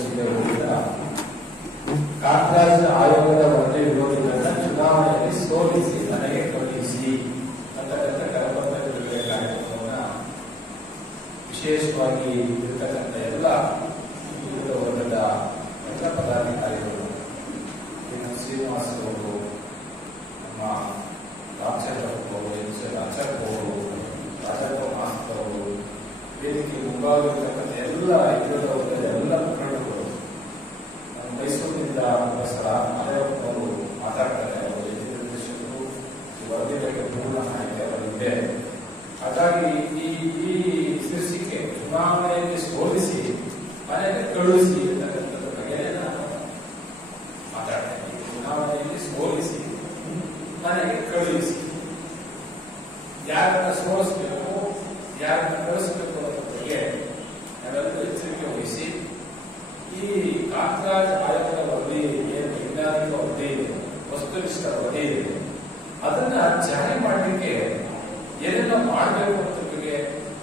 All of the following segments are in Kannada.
ಜಿಲ್ಲೆಗಳಿಂದ ಕಾಂತರಾಜ್ ಆಯೋಗದ ವರದಿ ವಿರೋಧಿಗಳನ್ನ ಚುನಾವಣೆಯಲ್ಲಿ ಸೋಲಿಸಿ ಮನೆಗೆ ಕಳುಹಿಸಿ ಅಂತಕ್ಕಂಥ ಕರಪತ್ರ ಬಿಡುಗಡೆ ಕಾರ್ಯಕ್ರಮವನ್ನ ವಿಶೇಷವಾಗಿ ಇರತಕ್ಕಂಥ ಎಲ್ಲ ವಿವಿಧ ವರ್ಗದ ಎಲ್ಲ ಪದಾಧಿಕಾರಿಗಳು ಶ್ರೀನಿವಾಸ ಅವರು, ನಮ್ಮ ರಾಮಚಂದ್ರ ಅವರು, ಅಚಕ್ ಅವರು, ರಾಜಪ್ಪ ಮಾಸ್ತರ್ ಅವರು, ವೇದಿಕೆ ಮುಂಭಾಗಿರ್ತಕ್ಕಂಥ ಎಲ್ಲ ವಿವಿಧ ವರ್ಗದ ಎಲ್ಲ ಮುಖಂಡರುಗಳು, ಮೈಸೂರಿನಿಂದ ಪ್ರೊಫೆಸರ್ ಮಹದೇವಪ್ಪ ಅವರು ಮಾತಾಡ್ತಾರೆ. ಅವರು ನಿರ್ದೇಶಕರು, ವರದಿಗಳಿಗೆ ಪೂರ್ಣ ಮಾಹಿತಿ ಅವರಿದೆ. ಹಾಗಾಗಿ ಈ ಶೀರ್ಷಿಕೆ ಚುನಾವಣೆಯಲ್ಲಿ ಸೋಲಿಸಿ ಮನೆಗೆ ಕಳುಹಿಸಿ ಅಂತಕ್ಕಂಥದ್ರ ಬಗ್ಗೆ ನಾನು ಮಾತಾಡ್ತೇನೆ. ಚುನಾವಣೆಯಲ್ಲಿ ಸೋಲಿಸಿ ಮನೆಗೆ ಕಳುಹಿಸಿ, ಯಾರನ್ನ ಸೋಲಿಸಬೇಕು, ಯಾರನ್ನ ಕಳಿಸಬೇಕು ಅನ್ನೋದ್ರ ಬಗ್ಗೆ ನಾವೆಲ್ಲರೂ ಎಚ್ಚರಿಕೆ ವಹಿಸಿ ಈ ಕಾಂತರಾಜ್ ಆಯೋಗದ ವರದಿ ಏನು ವೈಜ್ಞಾನಿಕ ವರದಿ ಇದೆ, ವಸ್ತುನಿಷ್ಠ ವರದಿ ಇದೆ, ಅದನ್ನ ಜಾರಿ ಮಾಡಲಿಕ್ಕೆ ಏನೆಲ್ಲ ಮಾಡಬೇಕು ಅಂತ ಬಗ್ಗೆ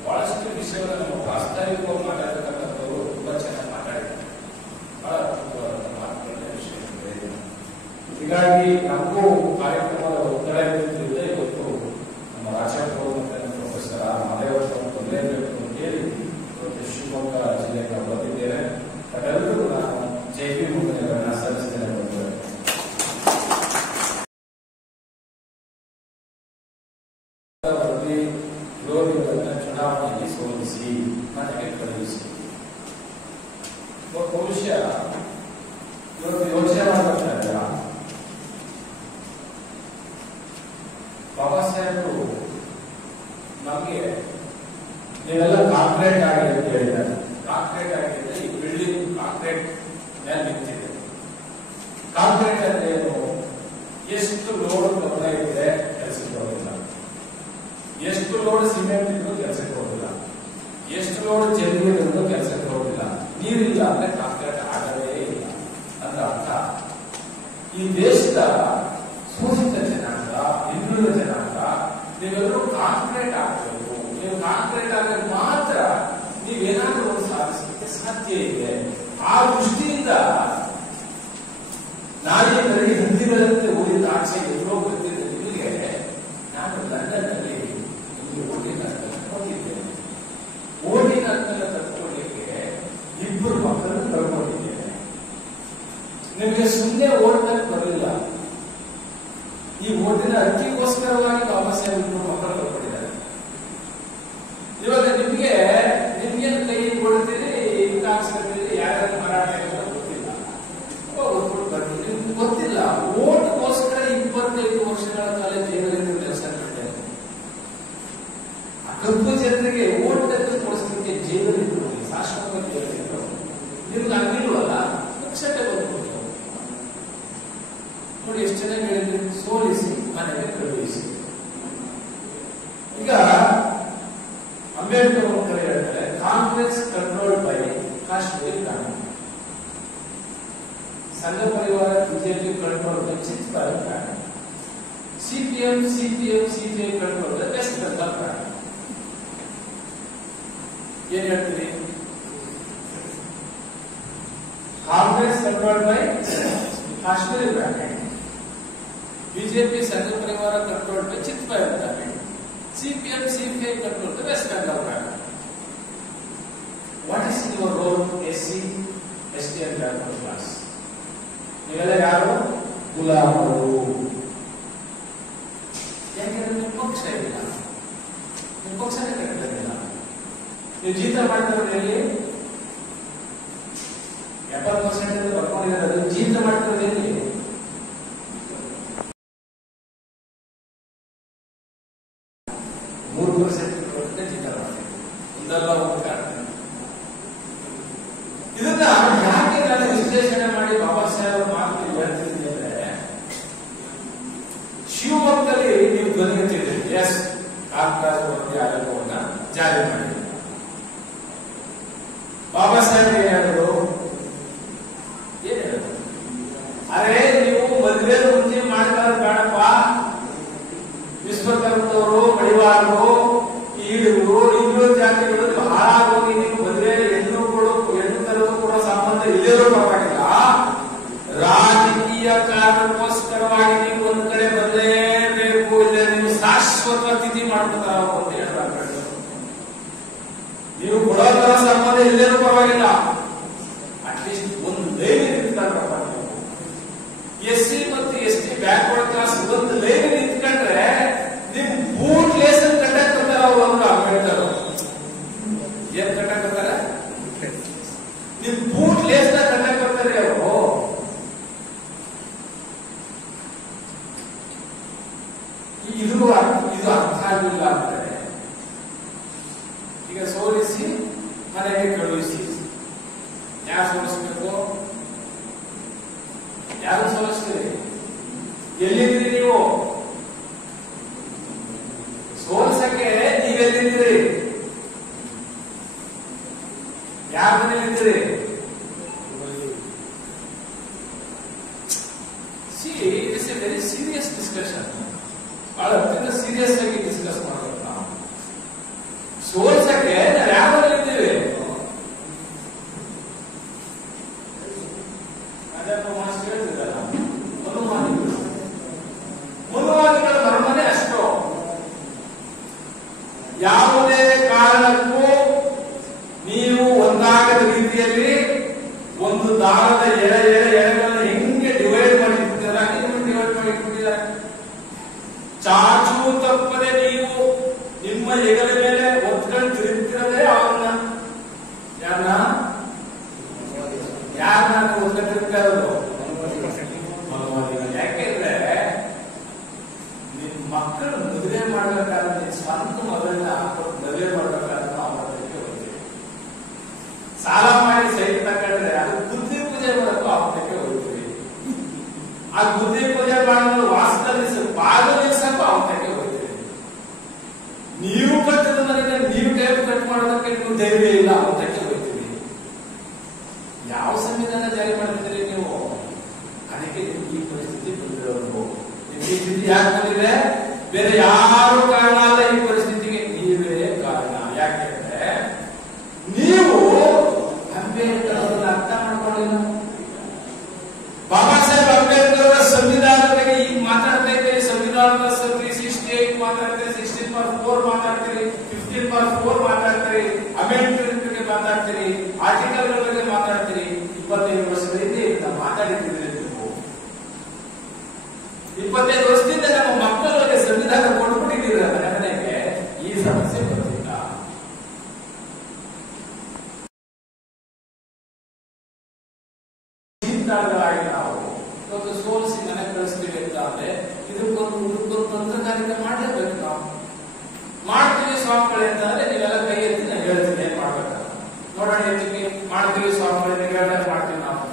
ಬಹಳಷ್ಟು ವಿಷಯಗಳನ್ನು ನಮ್ಮ ಪ್ರಾಸ್ತಾವಿಕವಾಗಿ ಮಾತಾಡತಕ್ಕಂಥವರು ತುಂಬಾ ಚೆನ್ನಾಗಿ ಮಾತಾಡಿದ್ದಾರೆ. ಬಹಳ ಅದ್ಭುತವಾದ ಮಾತುಗಳ ವಿಷಯ. ಹೀಗಾಗಿ ನಮಗೂ ಕಾರ್ಯಕ್ರಮದ ಒತ್ತಡ ಇರುವುದರಿಂದ ಇವತ್ತು ನಮ್ಮ ರಾಜಪ್ಪ ಮತ್ತು ಪ್ರೊಫೆಸರ್ ಮಹದೇವಪ್ಪ ಬರಲೇಬೇಕು ಅಂತ ಹೇಳಿ ಇವತ್ತು ಶಿವಮೊಗ್ಗ ಜಿಲ್ಲೆಗೆ ಬಂದಿದ್ದೇನೆ. ಅದೆಲ್ಲರೂ ನಾನು ಜೈವಿ ಮುಂದಿನ ಸಲ್ಲಿಸ್ತೇನೆ. ವರದಿ ವಿರೋಧಿಗಳನ್ನ ಚುನಾವಣೆಯಲ್ಲಿ ಸೋಲಿಸಿ ಮನೆಗೆ ಕಳುಹಿಸಿ. ಬಹುಶಃ ಇವತ್ತು ಯೋಚನೆ ಮಾಡಬೇಕಾದ್ರೆ ಬಾಬಾ ಸಾಹೇಬರು ನಮಗೆ ನೀವೆಲ್ಲ ಕಾಂಕ್ರೀಟ್ ಆಗಿ ಅಂತ ಹೇಳಿದ್ದಾರೆ. ಕಾಂಕ್ರೀಟ್ ಆಗಿದೆ, ಈ ಬಿಲ್ಡಿಂಗ್ ಕಾಂಕ್ರೀಟ್ ಮೇಲೆ ನಿಂತಿದೆ. ಕಾಂಕ್ರೀಟ್ ಅಂದ್ರೆ ಏನು? ಎಷ್ಟು ಲೋಡ್ ಗಮನ ಇದೆ ಕೆಲಸಕ್ಕೆ ಹೋಗಿಲ್ಲ, ಎಷ್ಟು ಲೋಡ್ ಸಿಮೆಂಟ್ ಇದ್ದು ಕೆಲಸಕ್ಕೆ ಹೋಗಿಲ್ಲ, ಎಷ್ಟು ಲೋಡ್ ಜಲ್ಲಿ ಇದ್ದು ಕೆಲಸಕ್ಕೆ ಹೋಗಿಲ್ಲ. ನೀರಿಲ್ಲ ಅಂದ್ರೆ ಕಾಂಕ್ರೀಟ್ ಆಗದೇ ಇಲ್ಲ ಅಂತ ಅರ್ಥ. ಈ ದೇಶದ ಶೋಷಿತ ಜನಾಂಗ, ಹಿಂದುಳಿದ ಜನಾಂಗ, ನೀವೆಲ್ಲರೂ ಕಾಂಕ್ರೀಟ್ ಆಗಬೇಕು. ನೀವು ಕಾಂಕ್ರೀಟ್ ಆದರೆ ಮಾತ್ರ ನೀವೇನಾದ್ರೂ ಒಂದು ಸಾಧಿಸಲಿಕ್ಕೆ ಸಾಧ್ಯ ಇದೆ. ಆ ದೃಷ್ಟಿಯಿಂದ ನಾಳೆಯಲ್ಲಿ ಹಿಂದಿಗಳಂತೆ ಊರಿನ ಆಚೆ ಎಲ್ಲೋ ಗೊತ್ತಿದ್ದ ನಿಮಗೆ ನಾನು ಲಂಡನ್ನಲ್ಲಿ ಒಂದು ಓಟಿನ ಹೋಗಿದ್ದೇನೆ. ಓಟಿನ ತಕ್ಕೊಳ್ಳಿಕ್ಕೆ ಇಬ್ಬರು ಮಕ್ಕಳನ್ನು ಕಳ್ಕೊಂಡಿದ್ದೇನೆ. ನಿಮಗೆ ಸುಮ್ಮನೆ ಓಟ್ನಲ್ಲಿ ಬರಲಿಲ್ಲ. ಈ ಓಟಿನ ಅಕ್ಕಿಗೋಸ್ಕರವಾಗಿ ಬಾಬಾ ಸಾಹೇಬ್ ಇಬ್ಬರು ಮಕ್ಕಳು ಕಳ್ಕೊಂಡಿದ್ದಾರೆ. ಇವಾಗ ನಿಮ್ಗೇನು ಕೈ ಕೊಡ್ತೀರಿ, ಕಾಣಿಸ್ಕೊಳ್ತೀರಿ, ಯಾರ್ಯಾರು ಮರಾಠ ಗೊತ್ತಿಲ್ಲ, ನಿಮ್ಗೆ ಗೊತ್ತಿಲ್ಲ. ಓಟ್ಗೋಸ್ಕರ 25 ವರ್ಷಗಳ ಕಾಲ ಜೈಲಲ್ಲಿ ಕೆಲಸ ಮಾಡಿದ್ದಾರೆ. ಕಪ್ಪು ಜನರಿಗೆ ಓಟ್ ಕೊಡಿಸಲಿಕ್ಕೆ ಜೈಲಲ್ಲಿ ಇಟ್ಟು ಶಾಶ್ವತ ಜೈಲಿಟ್ಟು ನಿಮ್ಗೆ ಆಗಿಲ್ವಲ್ಲ, ಲಕ್ಷಕ್ಕೆ ಬಂದ್ಬಿಟ್ಟು ನೋಡಿ ಎಷ್ಟು ಜನ ಹೇಳಿದ್ರಿ. ಸೋಲಿಸಿ ಮನೆಗೆ ಕಳುಹಿಸಿ. ಈಗ ಅಂಬೇಡ್ಕರ್ ಅವರು ಹೇಳ್ತಾರೆ, ಕಾಂಗ್ರೆಸ್ ಕಂಟ್ರೋಲ್ಡ್ ಬೈ ಕಾಶ್ಮೀರಿ ಕಾನೂನು, ಸಂಘ ಪರಿವಾರ ಬಿಜೆಪಿ ಕಂಟ್ರೋಲ್ ಬೈ ಚಿತ್ ಭಾರತ್ ಕಾನೂನು, ಸಿಪಿಎಂ ಸಿಪಿಐ ಕಂಟ್ರೋಲ್ ಬೈ ವೆಸ್ಟ್ ಬೆಂಗಾಲ್ ಕಾನೂನು. ಏನ್ ಹೇಳ್ತೀರಿ? ಕಾಂಗ್ರೆಸ್ ಕಂಟ್ರೋಲ್ಡ್ ಬೈ ಕಾಶ್ಮೀರಿ ಕಾನೂನು, ಬಿಜೆಪಿ ಸಂಘ ಪರಿವಾರ ಕಂಟ್ರೋಲ್ಡ್ ಬೈ ಚಿತ್ ಭಾರತ್ ಕಾನೂನು, CPM, CPI control the West Bengal Bank. What is your role SC, ST and backward class? ನೀವೆಲ್ಲ ಯಾರು? ಗುಲಾಮರು. ಯಾಕೆಂದ್ರೆ ನಿಮ್ಮ ಪಕ್ಷ ಇಲ್ಲ, ನಿಮ್ಮ ಪಕ್ಷನೇ ಕಟ್ಟಲಿಲ್ಲ. ನೀವು ಜೀತ ಮಾಡ್ತಿರೋದು ಎಲ್ಲಿ? 70% ಬರ್ಕೊಂಡಿರೋದು ಜೀತ ಮಾಡ್ತಿರೋದು ಎಲ್ಲಿ? ಇದನ್ನ ಯಾಕೆ ನಾನು ವಿಶ್ಲೇಷಣೆ ಮಾಡಿ ಬಾಬಾ ಸಾಹೇಬ್ ಮಾತು ಹೇಳ್ತಿದ್ದೀನಿ ಅಂದ್ರೆ, ಶಿವಮೊಗ್ಗದಲ್ಲಿ ನೀವು ಧ್ವನಿಗೆತ್ತಿದ್ರಿ, ಎಸ್ ಕಾಂತರಾಜ್ ವರದಿ ಆಯೋಗವನ್ನ ಜಾರಿ ಮಾಡಿ. ಬಾಬಾ ಸಾಹೇಬ್ ಏನ್ ಹೇಳಿದ್ರು? ಅರೆ ನೀವು ಮದುವೆ ಮುಂಚೆ ಮಾಡ್ಕೊಳ್ಳೋದು ಬೇಡಪ್ಪ, ವಿಶ್ವಕರ್ಮದವರು, ಮಡಿವಾಳರು, ಈಡುಗಳು, ಇನ್ನೂ ಜಾತಿಗಳು ಹಾಳಾಗೋಗಿ ನೀವು ಮದುವೆ ಹೆಣ್ಣು ತರೋದು ಕೂಡ ಎಲ್ಲರೂ ಪರವಾಗಿಲ್ಲ, ರಾಜಕೀಯ ಕಾರಣಕ್ಕೋಸ್ಕರವಾಗಿ ನೀವು ಒಂದು ಕಡೆ ಬರಲೇಬೇಕು, ಇಲ್ಲ ನೀವು ಶಾಶ್ವತ ತಿಥಿ ಮಾಡ್ಕೊತಾರ ಅಂತ ಹೇಳ್ತಾರೆ. ನೀವು ಕೊಡೋದರ ಸಂಬಂಧ ಎಲ್ಲರೂ ಪರವಾಗಿಲ್ಲ, ಅಟ್ಲೀಸ್ಟ್ ಒಂದು ಲೈನ್ ನಿಂತ್ಕೊಂಡ್ರಪ್ಪ. ನೀವು SC ಮತ್ತು ST ಬ್ಯಾಕ್ವರ್ಡ್ ಕ್ಲಾಸ್ ಒಂದು ಲೈನ್ ನಿಂತ್ಕೊಂಡ್ರೆ ನಿಮ್ ಬೂಟ್ ಲೇಸನ್ ಕಟ್ಟಕ್ತಾರ ಅವರು ಅಂದ್ರು ಅಂಬೇಡ್ಕರ್. ಏನ್ ಕಟ್ಟಕ್ತಾರ? ನಿಮ್ ಬೂಟ್ ಲೇಸ್ ಕಟ್ಟಕ್ ಬರ್ತಾರೆ ಅವರು. ಇದು ಅರ್ಥ ಆಗಿಲ್ಲ ಅಂತಾರೆ. ಈಗ ಸೋಲಿಸಿ ಮನೆಗೆ ಕಳುಹಿಸಿ, ಯಾರು ಸೋಲಿಸ್ಬೇಕು? ಯಾರು ಸೋಲಿಸ್ತೀರಿ? ಎಲ್ಲಿದ್ದೀರಿ ನೀವು? ಸೋಲ್ಸಕ್ಕೆ ನೀವೆಲ್ಲಿದ್ದೀರಿ? ಯಾರ ಮನೇಲಿದ್ದೀರಿ? See it is a very serious discussion. ಬಹಳ ಅತ್ಯಂತ ಸೀರಿಯಸ್ ಆಗಿ ಡಿಸ್ಕಸ್ ಮಾಡಬೇಕು ನಾವು. ಸೋಲ್ಸಕ್ಕೆ ನಾವು ಯಾವ ಮನೇಲಿದ್ದೀವಿ? ಅದನ್ನು ಮಾಸ್ಟರ್ ಹೇಳ್ತಿದ್ದಲ್ಲ, ಮುನುವಾದಿಗಳ ಮರ್ಮನೆ ಅಷ್ಟು. ಯಾವುದೇ ಕಾರಣಕ್ಕೂ ನೀವು ಒಂದಾಗದ ರೀತಿಯಲ್ಲಿ ಒಂದು ದಾರದ ಎಳೆಗಳನ್ನು ಹೆಂಗೆ ಡಿವೈಡ್ ಮಾಡಿಟ್ಟಿದ್ದೀರಾ, ಡಿವೈಡ್ ಮಾಡಿಟ್ಟಿದ್ದಾರೆ. ಚಾಚು ತಪ್ಪದೆ ನೀವು ನಿಮ್ಮ ಹೆಗಲ ಮೇಲೆ ಒತ್ಕೊಂಡು ತಿರುಗ್ತಿರದೆ ಅವ್ರನ್ನ ಯಾರನ್ನ ಒತ್ಕೊಂಡು ತಿರುಗ್ತಾ ಇರೋದು? ಯಾಕೆಂದ್ರೆ ನಿಮ್ ಮಕ್ಕಳು ಮದುವೆ ಮಾಡ್ಬೇಕಾದ್ರೆ ನಿನ್ ಸ್ವಂತ ಮಗಳನ್ನ ಹಾಕೊಂಡು ಮದುವೆ ಮಾಡ್ಬೇಕಾದ್ರೆ ಅವತ್ತಕ್ಕೆ ಹೋಗ್ತೀವಿ. ಸಾಲ ಮಾಡಿ ಸೈಟ್ ತಗೊಂಡ್ರೆ ಅದು ಬುದ್ಧಿ ಪೂಜೆ ಮಾಡೋಕ್ಕೂ ಅವತ್ತಕ್ಕೆ ಹೋಗ್ತೀವಿ. ಆ ಬುದ್ಧಿ ಪೂಜೆ ಮಾಡೋದು ವಾಸ್ತವ ಪಾದ ನಿಲ್ಸಕ್ಕೂ ಅವತ್ತಕ್ಕೆ ಹೋಗ್ತೀವಿ. ನೀವು ಕಟ್ಟಿದ ಮನೆಗೆ ನೀವು ಟೈಪ್ ಕಟ್ ಮಾಡೋದಕ್ಕೆ ನೀವು ಧೈರ್ಯ ಇಲ್ಲ, ಅವತ್ತಕ್ಕೆ ಹೋಗ್ತೀವಿ. ಯಾವ ಸಂವಿಧಾನ ಜಾರಿ ಮಾಡ್ತಿದ್ದೀರಿ ನೀವು? ಅದಕ್ಕೆ ನಿಮ್ಗೆ ಈ ಪರಿಸ್ಥಿತಿ ಬಂದಿರೋದು. ನಿಮ್ಗೆ ಈ ಸ್ಥಿತಿ ಯಾಕೆ ಬಂದಿದೆ? ಬೇರೆ ಯಾರು ಕಾರಣ ಅಲ್ಲ, ಈ ಪರಿಸ್ಥಿತಿಗೆ ನೀವೇ ಕಾರಣ. ಯಾಕೆಂದ್ರೆ ನೀವು ಅಂಬೇಡ್ಕರ್ ಅವರನ್ನ ಅರ್ಥ ಮಾಡ್ಕೊಂಡಿಲ್ಲ. ಬಾಬಾ ಸಾಹೇಬ್ ಅಂಬೇಡ್ಕರ್ ಅವರ ಸಂವಿಧಾನದ ಬಗ್ಗೆ ಈಗ ಮಾತಾಡ್ತಾ ಇದ್ದೀರಿ. ಸಂವಿಧಾನದ 368 ಮಾತಾಡ್ತೀರಿ, 16/4 ಮಾತಾಡ್ತೀರಿ, 15/4 ಮಾತಾಡ್ತೀರಿ, ಅಮೆಂಡ್ಮೆಂಟ್ ಬಗ್ಗೆ ಮಾತಾಡ್ತೀರಿ, ಆರ್ಟಿಕಲ್ ಬಗ್ಗೆ ಮಾತಾಡ್ತೀರಿ. 25 ವರ್ಷದ ಹಿಂದೆ ಮಾತಾಡಿದ್ದೀರಿ. 25 ವರ್ಷದಿಂದ ನಮ್ಮ ಮಕ್ಕಳಿಗೆ ಸಂವಿಧಾನ ಕೊಟ್ಬಿಟ್ಟಿದ್ದೀರ ಮನೆಗೆ. ಈ ಸಮಸ್ಯೆ ಬಂದಿಲ್ಲ. ನಾವು ಇವತ್ತು ಸೋಲಿಸಿ ಮನೆಗೆ ಕಳಿಸ್ತೀವಿ ಅಂತ ಅಂದ್ರೆ ಇದಕ್ಕೊಂದು ತಂತ್ರಗಾರಿಕೆ ಮಾಡಲೇಬೇಕು. ನಾವು ಮಾಡ್ತೀವಿ ಸ್ವಾಮಿಗಳೇ ಅಂತಂದ್ರೆ ನೀವೆಲ್ಲ ಕೈ ಎತ್ತಿ ನಾನು ಹೇಳ್ತೀನಿ ಏನ್ ಮಾಡ್ಬೇಕ ನೋಡೋಣ. ಎತ್ತಿ ಮಾಡ್ತೀವಿ ಸ್ವಾಮಿಗಳೇ ಹೇಳ್ದಾಗ ಮಾಡ್ತೀವಿ ನಾವು.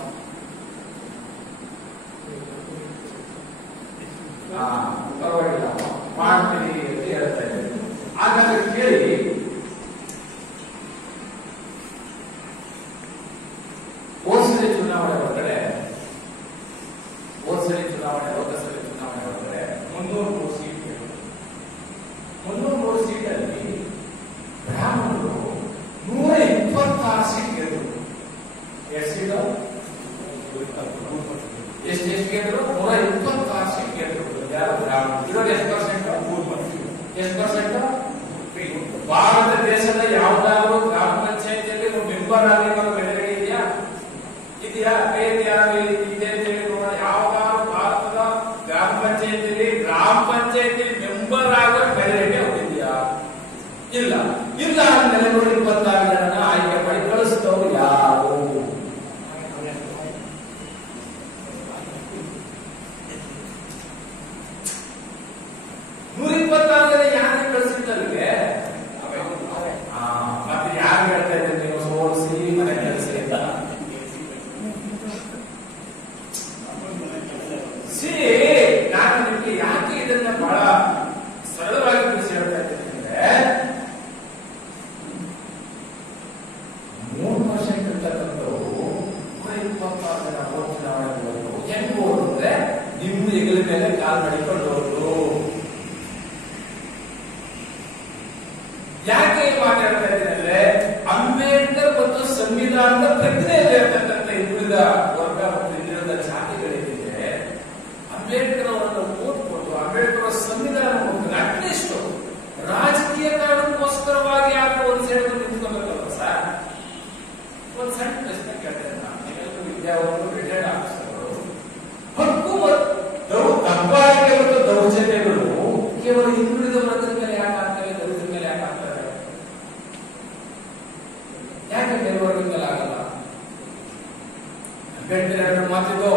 ಪರವಾಗಿಲ್ಲ ಮಾಡ್ತೀವಿ ಅಂತ ಹೇಳ್ತಾ ಇದ್ದೀವಿ. ಹಾಗಾದ್ರೆ ಕೇಳಿ, ಹೋದ್ಸರಿ ಚುನಾವಣೆ ಒಳಗಡೆ ಲೋಕಸಭೆ ಚುನಾವಣೆ ಒಳಗಡೆ 303 ಸೀಟ್. 303 ಸೀಟಲ್ಲಿ ಬ್ರಾಹ್ಮಣರು 126 ಸೀಟ್ ಗೆದ್ದರು. ಎಷ್ಟು ಸೀಟು? ಎಷ್ಟು ಗೆದ್ರು? 126 ಸೀಟ್ ಗೆದ್ರು. ಯಾರು? ಬ್ರಾಹ್ಮಣರು. ಇರೋದು ಎಷ್ಟು ಪರ್ಸೆಂಟ್? 3%. ಎಷ್ಟು ಪರ್ಸೆಂಟ್? ಭಾರತ ದೇಶದ ಯಾವ್ದಾದ್ರು ಗ್ರಾಮ ಪಂಚಾಯತಿಯಲ್ಲಿ ಮೆಂಬರ್ ಆಗಿ ಬೆಳವಣಿಗೆ ಇದೆಯಾ? ಕೈ ಯಾರು ಇದೆ ಅಂತ ಹೇಳಿ ನೋಡೋಣ. ಯಾವ್ದಾದ್ರು ಭಾರತದ ಗ್ರಾಮ ಪಂಚಾಯತಿ ಮೆಂಬರ್ ಆಗೋ ಬೆಳವಣಿಗೆ ಹೋಗಿದ್ಯಾ? ಇಲ್ಲ. ಇಲ್ಲ ಅಂದ್ಮೇಲೆ 126 ಜನನ ಆಯ್ಕೆ ಮಾಡಿ ಕಳಿಸ್ತವ್ರು ಯಾರು? ಯಾರು ಕಳಿಸಿದ್ದಲ್ಲಿಗೆ ಮತ್ತೆ ಯಾರು ಹೇಳ್ತಾ ಇದ್ದೀರಿ ನೀವು ಸೋಲಿಸಿ ಮನೆ ಕೆಲಸ ಇಲ್ಲ? ನಾನು ನಿಮಗೆ ಯಾಕೆ ಇದನ್ನ ಬಹಳ ಸರಳವಾಗಿ ತಿಳಿಸಿ ಹೇಳ್ತಾ ಇದ್ದೀನಿ ಅಂದ್ರೆ 3% ಇರ್ತಕ್ಕಂಥವು 126 ಜನ ಓಟ್ ಚುನಾವಣೆ ಹೋದ್ರು. ಹೆಂಗ್ ಹೋದ್ರು ಅಂದ್ರೆ ನಿಮ್ಮ ಹೆಗಲ ಮೇಲೆ ಕಾಲ್ ಮಾಡಿಕೊಂಡು ಹೋದ್ರು. ಯಾಕೆ ಮಾತಾಡ್ತಾ ಇದ್ದೀನಿ ಅಂದ್ರೆ ಅಂಬೇಡ್ಕರ್ ಮತ್ತು ಸಂವಿಧಾನದ ಪ್ರಜ್ಞೆಯಲ್ಲಿ ಇರ್ತಕ್ಕಂಥ ಹಿಂದುಳಿದ ಒಂದು ರಿಟೈರ್ಡ್ ಆಫೀಸರ್ಗಳು ಹಕ್ಕು ದಬ್ಬಾಳಿಕೆ ಮತ್ತು ದೌರ್ಜನ್ಯಗಳು ಕೇವಲ ಹಿಂದುಳಿದ ವರ್ಗದ ಮೇಲೆ ಯಾಕೆ ಆಗ್ತವೆ, ದಲಿತರ ಮೇಲೆ ಯಾಕೆ ಆಗ್ತವೆ? ಯಾಕೆ ಮೇಲ್ವರ್ಗದ ಮೇಲೆ ಆಗಲ್ಲ? ಅಂಬೇಡ್ಕರ್ ಎರಡು ಮಾತಿದ್ದು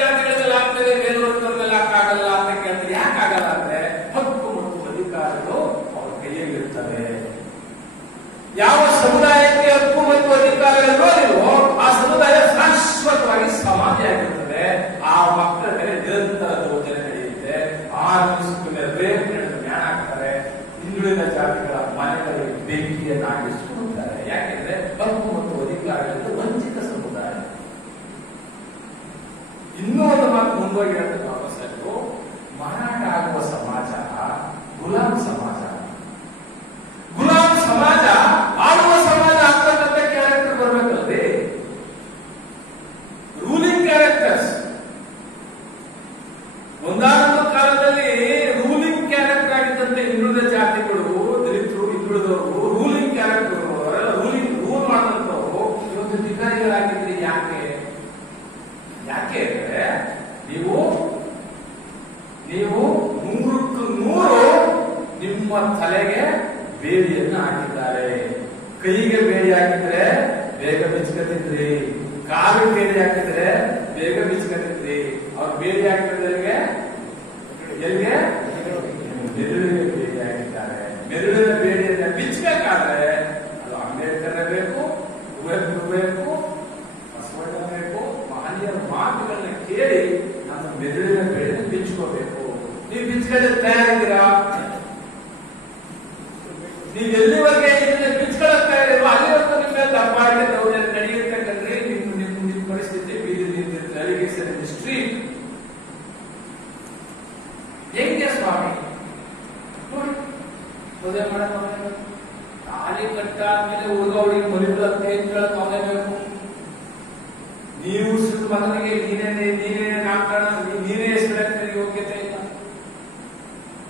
ಜಾತಿಗಳ ಮೇಲೆ ಆಗ್ತದೆ, ಮೇಲ್ವರ್ಗದ ಮೇಲೆ ಆಗಲ್ಲ ಅಂತ ಕೇಳ್ತಾರೆ. ಯಾಕೆ ಆಗಲ್ಲ ಅಂದ್ರೆ ಹಕ್ಕು ಮತ್ತು ಅಧಿಕಾರಗಳು ಅವರ ಕೈಯಲ್ಲಿರ್ತವೆ. ಯಾವ ಸಮುದಾಯಕ್ಕೆ ಹಕ್ಕು ಮತ್ತು ಅಧಿಕಾರಗಳಿರೋ ಆ ಸಮುದಾಯ ಶಾಶ್ವತವಾಗಿ ಸಮಾಧಿಯಾಗಿರುತ್ತದೆ. ಆ ಮಕ್ಕಳ ಮೇಲೆ ನಿರಂತರ ದೌರ್ಜನ್ಯ ನಡೆಯುತ್ತೆ. ಆ ರೇಪ್ ನಡೆದು ಜ್ಞಾನ ಆಗ್ತಾರೆ. ಹಿಂದುಳಿದ ಜಾತಿಗಳ ಮನೆಗಳಿಗೆ ಬೆಂಕಿಯನ್ನಾಗಿ ಸುಡುತ್ತಾರೆ. ಯಾಕೆಂದ್ರೆ ಹಕ್ಕು ಮತ್ತು ಅಧಿಕಾರಗಳಿಂದ ವಂಚಿತ ಸಮುದಾಯ. ಇನ್ನೂ ಒಂದು ಮಾತು ಮುಂದೋಗಿ ಹೇಳ್ತಾರೆ ಬಾಬಾ ಸಾಹೇಬರು, ಮಾರಾಟ ಆಗುವ ಸಮಾಜ ಗುಲಾಮ್ ಸಮಾಜ. ಗುಲಾಮ್ ಸಮಾಜ ಆಳುವ ಸಮಾಜ ಆಗ್ತಕ್ಕಂಥ ಕ್ಯಾರೆಕ್ಟರ್ ಬರ್ಬೇಕಲ್ರಿ, ರೂಲಿಂಗ್ ಕ್ಯಾರೆಕ್ಟರ್ಸ್. ಒಂದಾನೊಂದು ಕಾಲದಲ್ಲಿ ರೂಲಿಂಗ್ ಕ್ಯಾರೆಕ್ಟರ್ ಆಗಿದ್ದಂತೆ ಹಿಂದುಳಿದ ಜಾತಿಗಳು, ದಲಿತರು, ಹಿಂದುಳಿದವರು ರೂಲಿಂಗ್ ಕ್ಯಾರೆಕ್ಟರ್, ಅವರೆಲ್ಲ ರೂಲ್ ಮಾಡಿದಂತವರು ಇವತ್ತು ಅಧಿಕಾರಿಗಳಾಗಿದ್ರಿ. ಯಾಕೆ ಅಂದ್ರೆ ನೀವು 100ಕ್ಕೆ 100 ನಿಮ್ಮ ತಲೆಗೆ ಬೇಡಿಯನ್ನು ಹಾಕಿದ್ದಾರೆ. ಕೈಗೆ ಬೇಡಿ ಹಾಕಿದ್ರೆ ಬೇಗ ಬಿಚ್ಕತಿದ್ರಿ, ಕಾಲಿಗೆ ಬೇಡಿ ಹಾಕಿದ್ರೆ ಬೇಗ ಬಿಚ್ಕತಿದ್ರಿ. ಅವ್ರು ಬೇಡಿ ಹಾಕಿದ್ರಿಗೆ ಎಲ್ಲಿಗೆ? ಮೆದುಳಿಗೆ ಬೇಡಿ ಹಾಕಿದ್ದಾರೆ. ಮೆದುಳಿನ ಬೇಡಿಯನ್ನ ಬಿಚ್ಚಬೇಕಾದ್ರೆ ಅದು ಅಂಬೇಡ್ಕರ್ ಬೇಕು, ಕುವೆಂಪು ಬೇಕು, ಬಸವಣ್ಣ ಬೇಕು. ಮಹನೀಯರ ಮಾತುಗಳನ್ನ ಕೇಳಿ ನಮ್ಮ ಮೆದುಳಿನ ಬೇಡಿನ ಬಿಚ್ಕೋಬೇಕು. ನೀವು ಬಿಚ್ಕೊಳ್ಳೋದು ತಯಾರಿದ್ದೀರಾ? ನೀವು ಎಲ್ಲಿವರೆಗೆ ಇದನ್ನ ಬಿಚ್ಕೊಳ್ಳೋಕೆ ತಯಾರಿರೋ ಅಲ್ಲಿವರೆಗೂ ನಿಮ್ಮ ದಬ್ಬಾಳಿಕೆ ದೌರ್ಜನ್ಯ ನಡೆಯುತ್ತಕ್ಕಂದ್ರೆ ನಿಮ್ಮ ಪರಿಸ್ಥಿತಿ ಬೀದಿ ನಿಂತಿರುತ್ತೆ. ಅಲಿಗೇಷನ್ ಇನ್ ಸ್ಟ್ರೀಟ್. ಹೆಂಗೆ ಸ್ವಾಮಿ ನೋಡಿ ಮದುವೆ ಮಾಡಕ್ಕೆ ತಾಲಿ ಕಟ್ಟಾದ್ಮೇಲೆ ಹುಡುಗ ಹುಡುಗಿ ಮರಿಗಳಂತ ಕೇಳಕ್ ಅವನೇ ಬೇಕು. ನೀವು ಮಗನಿಗೆ ನೀನೇ ನಾಮಕರಣ, ನೀನೇ ಹೆಸರಿಡಕ್ಕೆ ಯೋಗ್ಯತೆ ಇಲ್ಲ.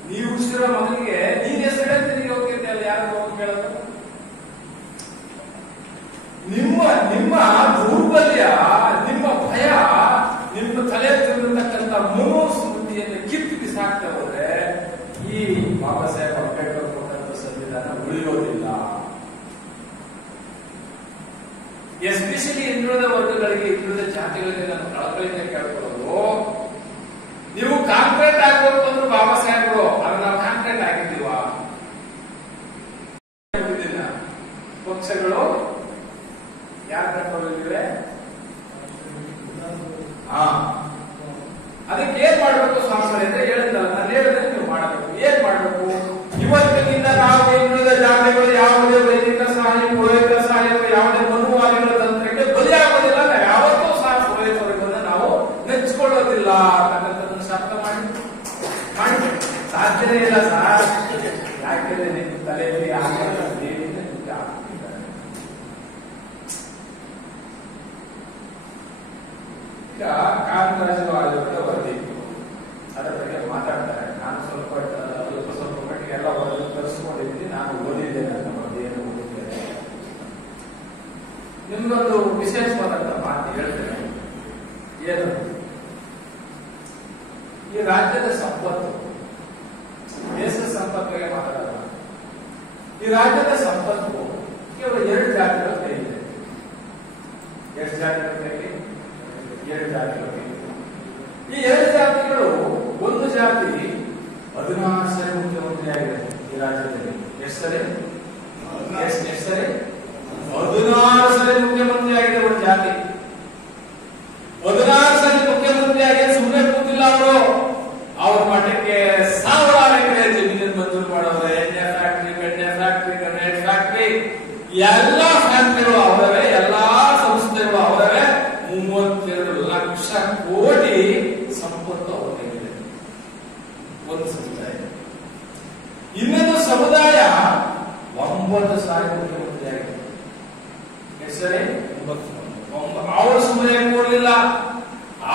ನೀವು ಹುಟ್ಟಿಸಿರೋ ಮಗನಿಗೆ ನೀನ್ ಹೆಸರಿಡಕ್ಕೆ ಯೋಗ್ಯತೆ ಅಲ್ಲ. ಯಾರು ಕೇಳೋದು? ನಿಮ್ಮ ದೌರ್ಬಲ್ಯ, ನಿಮ್ಮ ಭಯ, ನಿಮ್ಮ ತಲೆ ತಿರುಗತಕ್ಕಂಥ ಮನೋಸ್ಮೃತಿಯನ್ನು ಕಿತ್ತು ಬಿಸಾಕ್ತಾ ಹೋದ್ರೆ ಈ ಬಾಬಾ ಸಾಹೇಬ್ ಅಂಬೇಡ್ಕರ್ ಕೊಟ್ಟಂತ ಸಂವಿಧಾನ ಉಳಿಯೋದಿಲ್ಲ. ಎಸ್ಪೆಷಲಿ ಹಿಂದುಳಿದ ವರ್ಗಗಳಿಗೆ, ಹಿಂದುಳಿದ ಜಾತಿಗಳಿಗೆ ನಾನು ಕಳಕಳಿಯಿಂದ ಕೇಳ್ಕೊಳ್ಳೋದು, ನೀವು ಕಾಂಕ್ರೀಟ್ ಆಗ್ಬೇಕು ಅಂದ್ರೆ ಬಾಬಾ ಸಾಹೇಬ್ರು ಅದು ನಾವು ಕಾಂಕ್ರೀಟ್ ಆಗಿದ್ದೀವ? ಪಕ್ಷಗಳು ಯಾರು ಕಟ್ಕೊಂಡಿವೆ? ಅದಕ್ಕೆ ಏನ್ ಮಾಡ್ಬೇಕು ಸ್ವಾಮಿ ಅಂದ್ರೆ ಹೇಳಿದ್ದಲ್ಲ, ನಾನು ಹೇಳಿದ್ರೆ ನೀವು ಮಾಡಬೇಕು. ಏನ್ ಮಾಡ್ಬೇಕು? ಇವತ್ತಿನಿಂದ ನಾವು ಹಿಂದುಳಿದ ಜಾತಿಗಳು ಯಾವುದೇ ವೈದಿಕ ಸಹಾಯ, ಪುರೋಹಿತ ಸಹಾಯ, ಯಾವುದೇ ಮನುವಾದಿಗಳ ತಂತ್ರಕ್ಕೆ ಬಲಿಯಾಗೋದಿಲ್ಲ. ಯಾವತ್ತೂ ಸಹ ಪುರೋಹಿತರುಗಳನ್ನ ನಾವು ನೆಚ್ಕೊಳ್ಳೋದಿಲ್ಲ ಅನ್ನತಕ್ಕಂಥದ್ದನ್ನು ಶಬ್ದ ಮಾಡಿ ಸಾಧ್ಯನೇ ಇಲ್ಲ ಸರ್. ಯಾಕೆಂದ್ರೆ ನಿಮ್ಮ ತಲೆಯಲ್ಲಿ ಈಗ ಕಾಂತರಾಜು ಆಯೋಗದ ವರದಿ ಅದರ ಬಗ್ಗೆ ಮಾತಾಡ್ತಾರೆ. ನಾನು ಸ್ವಲ್ಪ ಮಟ್ಟಿಗೆ ಎಲ್ಲ ವರದಿ ತರಿಸ್ಕೊಂಡಿದ್ದೀನಿ, ನಾನು ಓದಿದ್ದೇನೆ, ನನ್ನ ವರದಿಯನ್ನು ಓದಿದ್ದೇನೆ. ನಿಮ್ಗೊಂದು ವಿಶೇಷವಾದಂತ ಮಾತು ಹೇಳ್ತೇನೆ. ಏನು? ಈ ರಾಜ್ಯದ ಸಂಪತ್ತು, ದೇಶದ ಸಂಪತ್ತಿಗೆ ಮಾತಾಡಲ್ಲ. ಈ ರಾಜ್ಯದ ಸಂಪತ್ತು ಕೇವಲ 2 ಜಾತಿಗಳ ಕೈಯಿದೆ. ಎಷ್ಟು ಜಾತಿಗಳ ಕೈಗೆ? 2 ಜಾತಿಗಳ ಕೈಗೆ. ಈ 2 ಜಾತಿಗಳು, ಒಂದು ಜಾತಿ 16 ಸರಿ ಮುಖ್ಯಮಂತ್ರಿ ಆಗಿದೆ ಈ ರಾಜ್ಯದಲ್ಲಿ. ಎಷ್ಟು ಸರಿ? 16 ಸರಿ ಮುಖ್ಯಮಂತ್ರಿ ಆಗಿದೆ ಒಂದು ಜಾತಿ. 16 ಸರಿ ಮುಖ್ಯಮಂತ್ರಿ ಆಗಿದೆ. ಸುಮ್ಮನೆ ಕೂತಿಲ್ಲ ಅವರು. ಅವ್ರ ಮಠಕ್ಕೆ ಸಾವಿರಾರು ಎಕರೆ ಜಮೀನನ್ನು ಮಂಜೂರು ಮಾಡೋರೆ. ಎಣ್ಣೆ ಫ್ಯಾಕ್ಟ್ರಿ, ಬೆಣ್ಣೆ ಫ್ಯಾಕ್ಟ್ರಿ, ಗ್ರನೇಟ್ ಫ್ಯಾಕ್ಟ್ರಿ, ಎಲ್ಲಾ ಫ್ಯಾಕ್ಟ್ರಿಗಳು ಅವರವೇ, ಎಲ್ಲಾ ಸಂಸ್ಥೆಗಳು ಅವರವೇ. 32 ಲಕ್ಷ ಕೋಟಿ ಸಂಪತ್ತು ಅವರ ಕೈಗಿದೆ ಒಂದು ಸಮುದಾಯ. ಇನ್ನೊಂದು ಸಮುದಾಯ 9 ಸಾರಿ ಮುಖ್ಯಮಂತ್ರಿ ಆಗಿದೆ. ಎಷ್ಟು ಸರಿ? 9. ಅವರು ಸುಮ್ಮನೆ ಕೊಡಲಿಲ್ಲ.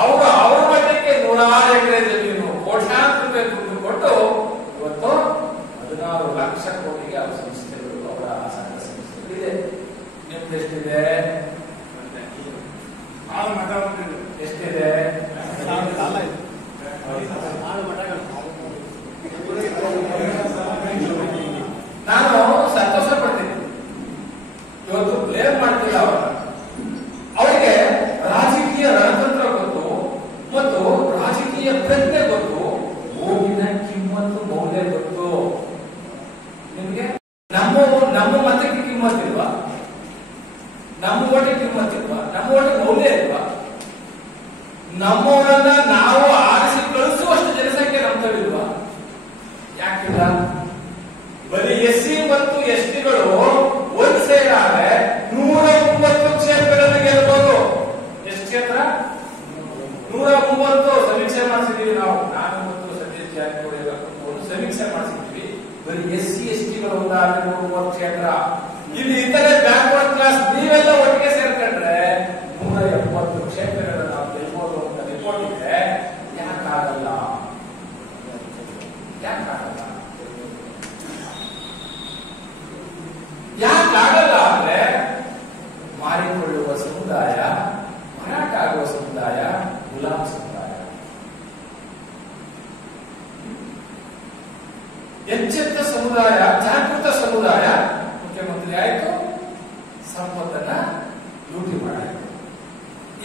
ಅವರ ಮಟ್ಟಕ್ಕೆ 100 ಎಕರೆ ಜಮೀನು, ಕೋಟ್ಯಾಂತರ ರೂಪಾಯಿ ದುಡ್ಡು ಕೊಟ್ಟು ಇವತ್ತು 16 ಲಕ್ಷ ಕೋಟಿಗೆ ಅವರ ಸಂಸ್ಥೆಗಳು, ಅವರ ಸಂಘ ಸಂಸ್ಥೆಗಳಿದೆ. ನಿಮ್ದೆಷ್ಟಿದೆ?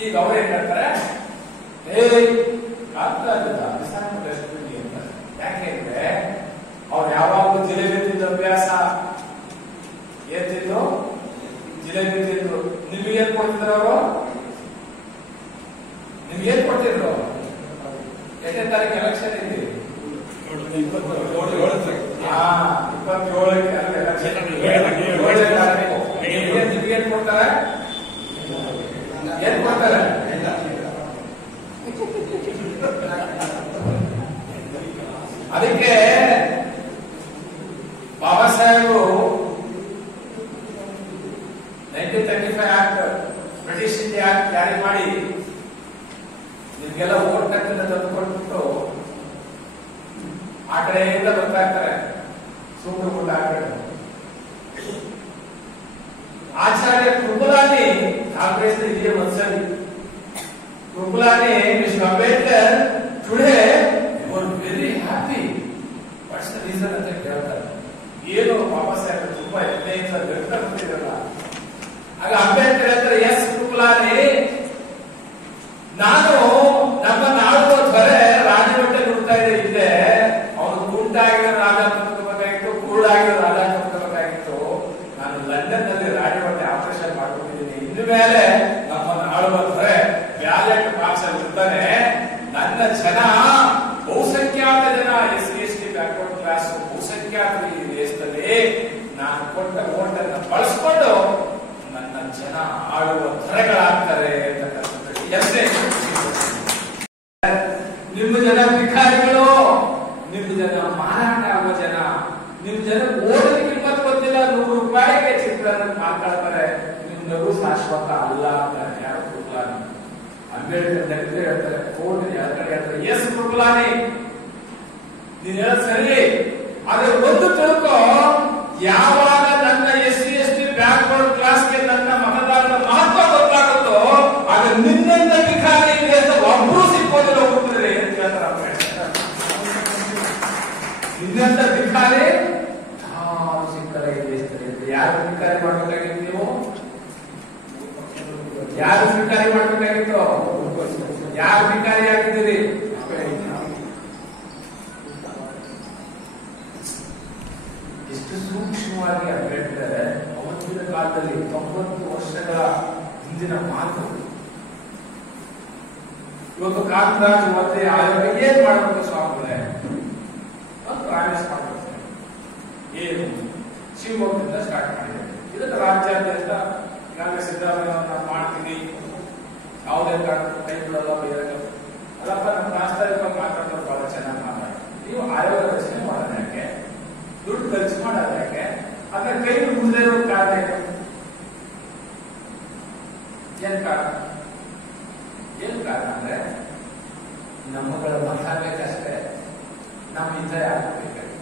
ಈಗ ಅವ್ರು ಏನ್ ಹೇಳ್ತಾರೆ, ಕಾಂತರಾಜದ ಅಭಿಸಾರ ಡಸ್ಟ್ಬಿನ್ ಅಂತ. ಯಾಕೆಂದ್ರೆ ಅವ್ರು ಯಾವಾಗಲೂ ಜಿಲೇಬಿ ತಿಂದ ಅಭ್ಯಾಸ. ಏನ್ ತಿಂದ್ರು? ಜಿಲೇಬಿ ತಿಂದ್ರು. ನಿಮ್ಗೇನ್ ಕೊಡ್ತಿದ್ರು ಅವರು? ನಿಮ್ಗೇನ್ ಕೊಡ್ತಿದ್ರು? ಎಷ್ಟನೇ ತಾರೀಕು ಎಲೆಕ್ಷನ್ ಇದೆ? 27ಕ್ಕೆ ನಿಮ್ಗೇನ್ ಕೊಡ್ತಾರೆ? ಏನ್ ಕೊಡ್ತಾರೆ? ಅದಕ್ಕೆ ಬಾಬಾ ಸಾಹೇಬರು 1935 ಆಕ್ಟ್, ಬ್ರಿಟಿಷ್ ಇಂಡಿಯಾ ಆಕ್ಟ್ ಜಾರಿ ಮಾಡಿ ನಿಮ್ಗೆಲ್ಲ ಓಟ್ ಹಾಕಿಂದ ತಂದು ಕೊಟ್ಬಿಟ್ಟು ಆ ಕಡೆಯಿಂದ ಬರ್ತಾ ಇರ್ತಾರೆ ಸುಪ್ರೀಂ ಕೋರ್ಟ್ ಆಗ್ಬೇಕು. ಆಚಾರ್ಯ ಕೃಪಲಾನಿ ಕಾಂಗ್ರೆಸ್ ಹಿರಿಯ ಮತ್ಸರಿ Kripalani, mister Ambedkar today you are very happy, what's the reason ಅಂತ ಕೇಳ್ತಾರೆ. ಏನು ಬಾಬಾ ಸಾಹೇಬ್ ತುಂಬಾ ಹೆಮ್ಮೆಯಿಂದ ವ್ಯಕ್ತಪಡಿಸಿದ್ರಲ್ಲ. ಆಗ ಅಂಬೇಡ್ಕರ್ ಹೇಳ್ತಾರೆ, ಎಸ್ ಕೃಪಲಾನಿ, ನಾನು ನಮ್ಮ ನಾಡುವ ಧ್ವರೆ ರಾಜವಟ್ಟೆ ನುಡ್ತಾ ಇದ್ದೆ. ಅವನು ಕುಂಟಾಗಿರೋ ರಾಜ ಕತ್ಕೋಬೇಕಾಗಿತ್ತು, ಕುರುಡಾಗಿರೋ ರಾಜ ಕತ್ಕೋಬೇಕಾಗಿತ್ತು. ನಾನು ಲಂಡನ್ ನಲ್ಲಿ ರಾಜವಟ್ಟೆ ಆಪರೇಷನ್ ಮಾಡ್ಕೊಂಡಿದ್ದೀನಿ. ಇನ್ನು ಮೇಲೆ ನಮ್ಮ ನಾಡುವ ಧ್ವರೆ ಬ್ಯಾಲೆಟ್ ಬಾಕ್ಸ್ ಅಲ್ಲಿ ಇರ್ತಾನೆ. ನನ್ನ ಜನ ಬಹುಸಂಖ್ಯಾತ ಜನ, SC/ST ಬ್ಯಾಕ್ವರ್ಡ್ ಕ್ಲಾಸ್ ಬಹುಸಂಖ್ಯಾತರು ಈ ದೇಶದಲ್ಲಿ. ನಾನು ಕೊಟ್ಟ ಓಟ್ ಅನ್ನು ಬಳಸ್ಕೊಂಡು ನನ್ನ ಜನ ಆಳುವ ಧ್ವರೆಗಳಾಗ್ತಾರೆ ಅಂತಕ್ಕಂಥದ್ದು ಎಷ್ಟೇ. ನಿಮ್ಮ ಜನ ಭಿಕಾರಿಗಳು, ನಿಮ್ಮ ಜನ ಮಾರಾಟ ಆಗುವ ಜನ, ನಿಮ್ ಜನ ಓದಿನ ಕಿಮ್ಮತ್ ಗೊತ್ತಿಲ್ಲ, 100 ರೂಪಾಯಿಗೆ ಚಿತ್ರನ ಮಾತಾಡ್ತಾರೆ. ನಿಮ್ ನಗು ಶಾಶ್ವತ ಅಲ್ಲ ಅಂತ ಯಾರು ಕೃಪಲಾನಿ. ಅಂಬೇಡ್ಕರ್ ದಲಿತರು ಹೇಳ್ತಾರೆ, ಕೋರ್ಟ್ ಕಡೆ ಹೇಳ್ತಾರೆ, ಎಸ್ ಕೃಪಲಾನಿ ನೀನ್ ಹೇಳೋದು ಸರಿ, ಆದ್ರೆ ಒಂದು ತಿಳ್ಕೊ, ಯಾವಾಗ ನನ್ನ SC/ST ಬ್ಯಾಕ್ವರ್ಡ್ ಕ್ಲಾಸ್ಗೆ ನನ್ನ ಮತದಾರರ ಮಹತ್ವ ಗೊತ್ತಾಗುತ್ತೋ ಆಗ ನಿನ್ನಿಂದ ಭಿಕಾರಿ ಅಂತ ಒಬ್ಬರು ಸಿಕ್ಕೋದಿಲ್ಲ, ಹೋಗ್ತಿದ್ರೆ ಅಂತ ಹೇಳ್ತಾರೆ. ನಿನ್ನಂತ ಭಿಕಾರಿ ಯಾರು ಸಿಕ್ಕರೆ ಈ ದೇಶದಲ್ಲಿ. ಯಾರು ಭಿಕಾರಿ ಮಾಡ್ಬೇಕಾಗಿತ್ತು? ನೀವು ಯಾರು ಭಿಕಾರಿ ಮಾಡ್ಬೇಕಾಗಿತ್ತು? ಯಾರು ಭಿಕಾರಿ ಆಗಿದ್ದೀರಿ? ಎಷ್ಟು ಸೂಕ್ಷ್ಮವಾಗಿ ಅಂಬೇಡ್ಕರ್ ಅವತ್ತಿನ ಕಾಲದಲ್ಲಿ 90 ವರ್ಷಗಳ ಹಿಂದಿನ ಮಾತು. ಇವತ್ತು ಕಾಂತರಾಜ್ ಮತ್ತೆ ಆಯೋಗ ಏನ್ ಮಾಡಬೇಕು ಸ್ವಾಮಿಗಳೇ? ಪ್ರಾಮಿಸ್ ಮಾಡಬೇಕು. ಏನು? ಶಿವಮೊಗ್ಗದಿಂದ ಸ್ಟಾರ್ಟ್ ಮಾಡಿದೆ. ಇದನ್ನು ರಾಜ್ಯಾದ್ಯಂತ ಈಗಾಗಲೇ ಸಿದ್ದರಾಮಯ್ಯ ಮಾಡ್ತೀನಿ, ಯಾವುದೇ ಕಾರಣಕ್ಕೂ ಕೈ ಬಿಡಲ್ಲ, ಬೇರೆ ಅಲ್ಲಪ್ಪ. ನಮ್ಮ ರಾಷ್ಟ್ರೀಯ ಮಾತಾಡೋದು ಬಹಳ ಚೆನ್ನಾಗಿ ಮಾತಾಡಿ. ನೀವು ಆಯೋಗ ರಚನೆ ಮಾಡೋದು ಯಾಕೆ? ದುಡ್ಡು ಖರ್ಚು ಮಾಡೋದು ಯಾಕೆ? ಅದ್ರ ಕೈ ಮುಗಿದೇ ಇರೋ ಕಾರಣ ಏನ್ ಕಾರಣ? ಏನ್ ಕಾರಣ ಅಂದ್ರೆ ನಮ್ಮಗಳ ಮತ ಬೇಕಷ್ಟೇ. ನಮ್ಮ ಹಿತ ಯಾರು ಬೇಕಾಗಿ?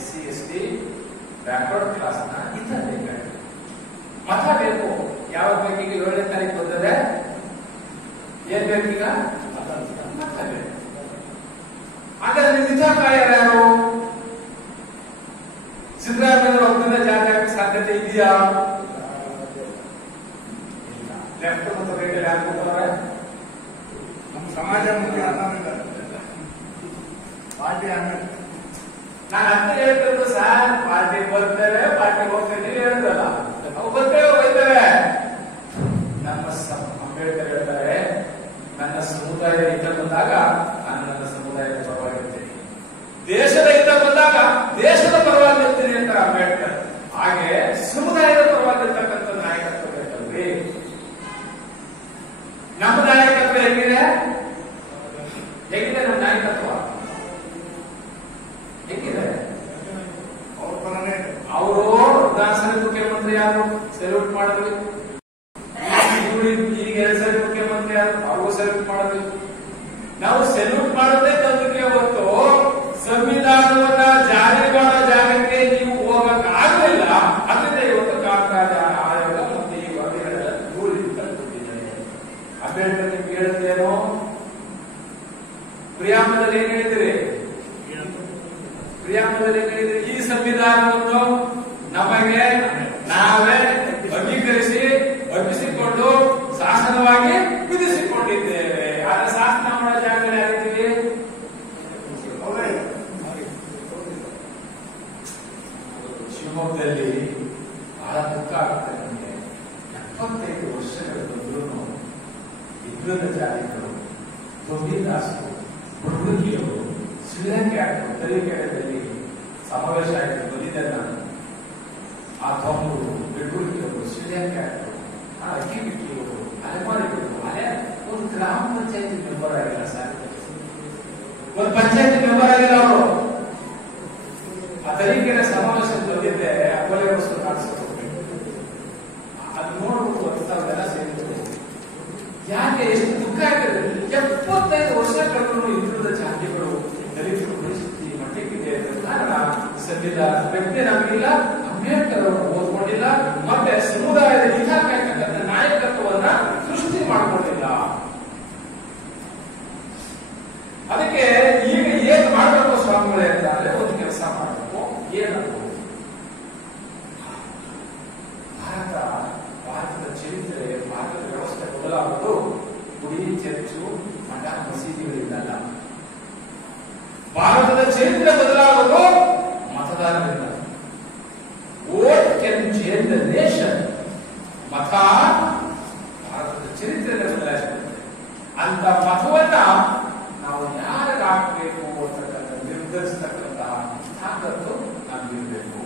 SC/ST ಬ್ಯಾಕ್ವರ್ಡ್ ಕ್ಲಾಸ್ ನ ಹಿತ ಬೇಕಾಗಿ ಮತ ಬೇಕು. ಯಾವ ಬೇಕೀಗ? 7ನೇ ತಾರೀಕು ಬಂದರೆ ಏನ್ ಬೇಕೀಗ? ಮತ ಬೇಕು. ಹಾಗಾದ್ರೆ ಹಿತ ಕಾಯರು ಯಾರು? ಸಿದ್ದರಾಮಯ್ಯ ಒಬ್ಬನ ಜಾತಿ ಆಗಕ್ಕೆ ಸಾಧ್ಯತೆ ಇದೆಯಾ? ಲೆಫ್ಟ್ ಮತ್ತು ರೈಟ್ ಯಾರು ಕೊಡ್ತಾರೆ? ನಮ್ಮ ಸಮಾಜ ಮುಖ್ಯ ಪಾರ್ಟಿ. ನಾನು ಅಂತ ಹೇಳ್ತಿರೋದು ಸರ್, ಪಾರ್ಟಿ ಬರ್ತೇವೆ, ಪಾರ್ಟಿ ಹೋಗ್ತೇವೆ ಹೇಳಿದ್ರಲ್ಲ, ನಾವು ಬರ್ತೇವೆ ಹೋಗ್ತೇವೆ. ನಮ್ಮ ಅಂಬೇಡ್ಕರ್ ಹೇಳ್ತಾರೆ, ನನ್ನ ಸಮುದಾಯದ ಹಿತ ಬಂದಾಗ ನಾನು ನನ್ನ ಸಮುದಾಯದ ಪರವಾಗಿರ್ತೀನಿ, ದೇಶದ ಹಿತ ಬಂದಾಗ ದೇಶದ ಪರವಾಗಿರ್ತೀನಿ ಅಂತಾರೆ ಅಂಬೇಡ್ಕರ್. ಹಾಗೆ ಸಮುದಾಯದ ಪರವಾಗಿರ್ತಕ್ಕಂಥ ನಾಯಕತ್ವ ಬೇಕಲ್ರಿ. ನಮ್ಮ ನಾಯಕತ್ವ ಹೇಗಿದೆ? ಹೇಗಿದೆ ನಮ್ಮ ನಾಯಕತ್ವ? ಹೇಗಿದೆ? ಅವರು ವಿಧಾನಸಭೆ ಮುಖ್ಯಮಂತ್ರಿ ಯಾರು? ಸೆಲ್ಯೂಟ್ ಮಾಡಿದ್ವಿ. ಈಗ 2 ಸರಿ ಮುಖ್ಯಮಂತ್ರಿ ಯಾರು? ಅವ್ರಿಗೂ ಸೆಲ್ಯೂಟ್ ಮಾಡಿದ್ವಿ. ನಾವು ಸೆಲ್ಯೂಟ್ ಮಾಡೋದೇ ತಂದಿದ್ವಿ. ಅವತ್ತು ಸಂವಿಧಾನವನ್ನ ಜಾರಿ ಮಾಡೋ ಜಾಗಕ್ಕೆ ನೀವು ಹೋಗಕ್ ಆಗಲಿಲ್ಲ. ಅದರಿಂದ ಇವತ್ತು ಕಾಂತರಾಜ ಆಯೋಗ ಮತ್ತು ಈ ವರದಿಗಳೆಲ್ಲ ದೂರಿಂದ ಕೊಟ್ಟಿದ್ದಾರೆ. ಅಂಬೇಡ್ಕರ್ ನಿಮ್ಗೆ ಹೇಳುತ್ತೇನೋ? ಪ್ರಿಯಾಂಬಲದಲ್ಲಿ ಏನ್ ಹೇಳಿದಿರಿ? ಪ್ರಿಯಾಂಬಲದಲ್ಲಿ ಏನ್ ಹೇಳಿದಿರಿ? ಈ ಸಂವಿಧಾನವನ್ನು ನಮಗೆ ನಾವೇ ಅಂಗೀಕರಿಸಿ ಒಪ್ಪಿಸಿಕೊಂಡು ಶಾಸನವಾಗಿ ಹಿಂದುಳಿದ ಜಾತಿಗಳು, ತೊಂದಿದಾಸರು, ಹುಡುಗಿಯರು, ಶ್ರೀಲಂಕೆ ಆಯ್ತು ತರೀಕೆರೆಯಲ್ಲಿ ಸಮಾವೇಶ ಆಯ್ತು ಬಂದಿದ್ದೆ ನಾನು. ಆ ತೊಂಬರು, ಬೆಡ್ರೂಕಿಯವರು, ಶ್ರೀಲಂಕೆ ಆಯ್ತು, ಅಕ್ಕಿ ಬಿಟ್ಟಿಯವರು, ಅಲೆಮಾರಿಗಳು, ಒಂದು ಗ್ರಾಮ ಪಂಚಾಯತಿ ಮೆಂಬರ್ ಆಗಿಲ್ಲ ಸರ್, ಒಂದು ಪಂಚಾಯತಿ ಮೆಂಬರ್ ಆಗಿಲ್ಲ ಅವರು. ಆ ತರೀಕೆರೆ ಸಮಾವೇಶ ಬಂದಿದ್ದೆ, ಅಪ್ಪಲೆ ವಸ್ತು ಕಾಣಿಸ್ಬೇಕು ಅದು ನೋಡ್ಬಿಟ್ಟು ವರ್ಷ ಸೇರಿದ್ರು. ಯಾಕೆ ಎಷ್ಟು ದುಃಖ ಆಗ್ತದೆ? 75 ವರ್ಷ ಕಳೆದ್ರು ಹಿಂದುಳಿದ ಜಾತಿಗಳು ದಲಿತರ ಪರಿಸ್ಥಿತಿ ಮಟ್ಟಕ್ಕಿದೆ. ಕಾರಣ ಸಂವಿಧಾನ ವ್ಯಕ್ತಿ ನಮಗಿಲ್ಲ, ಅಂಬೇಡ್ಕರ್ ಅವರು ಓದ್ಕೊಂಡಿಲ್ಲ, ಮತ್ತೆ ಸಮುದಾಯದ ಹಿತ ಕಾಯ್ತಕ್ಕಂಥ ನಾಯಕತ್ವವನ್ನ ಸೃಷ್ಟಿ ಮಾಡಿಕೊಂಡಿಲ್ಲ. ಅದಕ್ಕೆ ಈಗ ಏನ್ ಮಾಡಬೇಕು ಸ್ವಾಮಿಗಳೇ ಅಂತ ಅಂದ್ರೆ ಒಂದು ಕೆಲಸ ಮಾಡಬೇಕು. ಏನದು? ಭಾರತದ ಚರಿತ್ರೆ, ಭಾರತದ ವ್ಯವಸ್ಥೆ ಬದಲಾಗುವುದು ಗುಡಿ, ಚರ್ಚು, ಮಠ, ಮಸೀದಿಗಳಿಂದಲ್ಲ. ಭಾರತದ ಚರಿತ್ರೆ ಬದಲಾಗುವುದು ಮತದಾರರಿಂದ. Vote can change the nation. ಮತ ಭಾರತದ ಚರಿತ್ರೆ ಬದಲಾಯಿಸುತ್ತೆ. ಅಂತ ಮತವನ್ನ ನಾವು ಯಾರಿಗೆ ಹಾಕಬೇಕು ಅಂತಕ್ಕಂಥ ನಿರ್ಧರಿಸತಕ್ಕಂತಹ ತಾಕತ್ತು ನಮಗಿರಬೇಕು.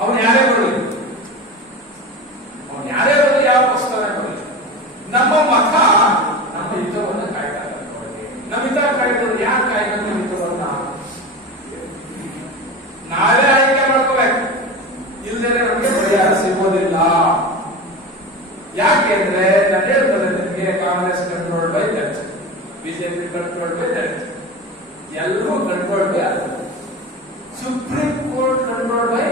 ಅವನು ಯಾರೇ ಬರಲಿ, ಯಾರೇ ಬರಲಿ, ಯಾವ ಪುಸ್ತಕ ಬರಲಿ, ನಮ್ಮ ಮತ ನಮ್ಮ ಹಿತವನ್ನು ಕಾಯ್ತಕ್ಕಂಥವ್ರಿಗೆ. ನಮ್ಮ ಹಿತ ಕಾಯ್ದವರು ಯಾರು ಕಾಯ್ಬೇಕು? ಹಿತವನ್ನ ನಾವೇ ಆಯ್ಕೆ ಮಾಡ್ಕೋಬೇಕು. ಇಲ್ಲದೆ ನಮಗೆ ಪರಿಹಾರ ಸಿಗೋದಿಲ್ಲ. ಯಾಕೆಂದ್ರೆ ನಾನು ಹೇಳ್ತೇನೆ ನಿಮಗೆ, Congress control by that, BJP control by that, ಎಲ್ಲರೂ ಕಂಟ್ರೋಲ್ ಬೈ ಅದು. ಸುಪ್ರೀಂ ಕೋರ್ಟ್ ಕಂಟ್ರೋಲ್ ಬೈ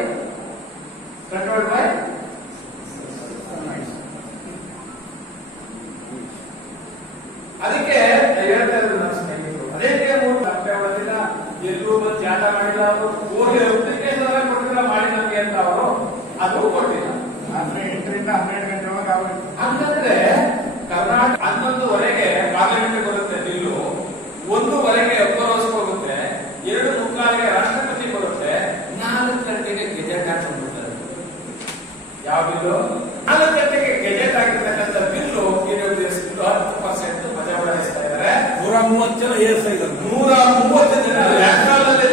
ಅದಕ್ಕೆ ಹೇಳ್ತಾ ಇದ್ರು ನನ್ನ ಸ್ನೇಹಿತರು. ಅದೇಕೆ 3 ಲಕ್ಷ ಹೊಡೆದಿಲ್ಲ, ಎಲ್ಲೂ ಬಂದು ಜಾಟ ಮಾಡಿಲ್ಲ, ಅವರು ಹೋಗಿ ಅಪ್ಲಿಕೇಶನ್ ಕೊಟ್ಟಿಲ್ಲ ಮಾಡಿ ನಮಗೆ ಅಂತ ಅವರು ಅದು ಕೊಟ್ಟಿಲ್ಲ. 8 ರಿಂದ 12 ಗಂಟೆವರೆಗೆ ಆಗುತ್ತೆ. ಅಂತಂದ್ರೆ ಕರ್ನಾಟಕ 11ವರೆಗೆ ಪಾರ್ಲಿಮೆಂಟ್ ಬರುತ್ತೆ ಬಿಲ್ಲು, 1ವರೆಗೆ ಅಪ್ರೋಸ್ ಹೋಗುತ್ತೆ, 2:45ಗೆ ರಾಷ್ಟ್ರಪತಿ ಬರುತ್ತೆ, 4 ಗಂಟೆಗೆ ಗೆಜೆಟ್ ಹಾಕಿಬಿಡ್ತಾರೆ. ಯಾವ ಬಿಲ್ಲು? 4 ಗಂಟೆಗೆ ಗೆಜೆಟ್ ಆಗಿರ್ತಕ್ಕಂಥ ಬಿಲ್ಲು 10% ಮಜಾ ಬಡಿಸ್ತಾ ಇದ್ದಾರೆ. 130 ಜನ AS ಆಗಿದ್ದಾರೆ. 130 ಜನ ಲ್ಯಾಟ್ರಲ್ ಅಲ್ಲಿ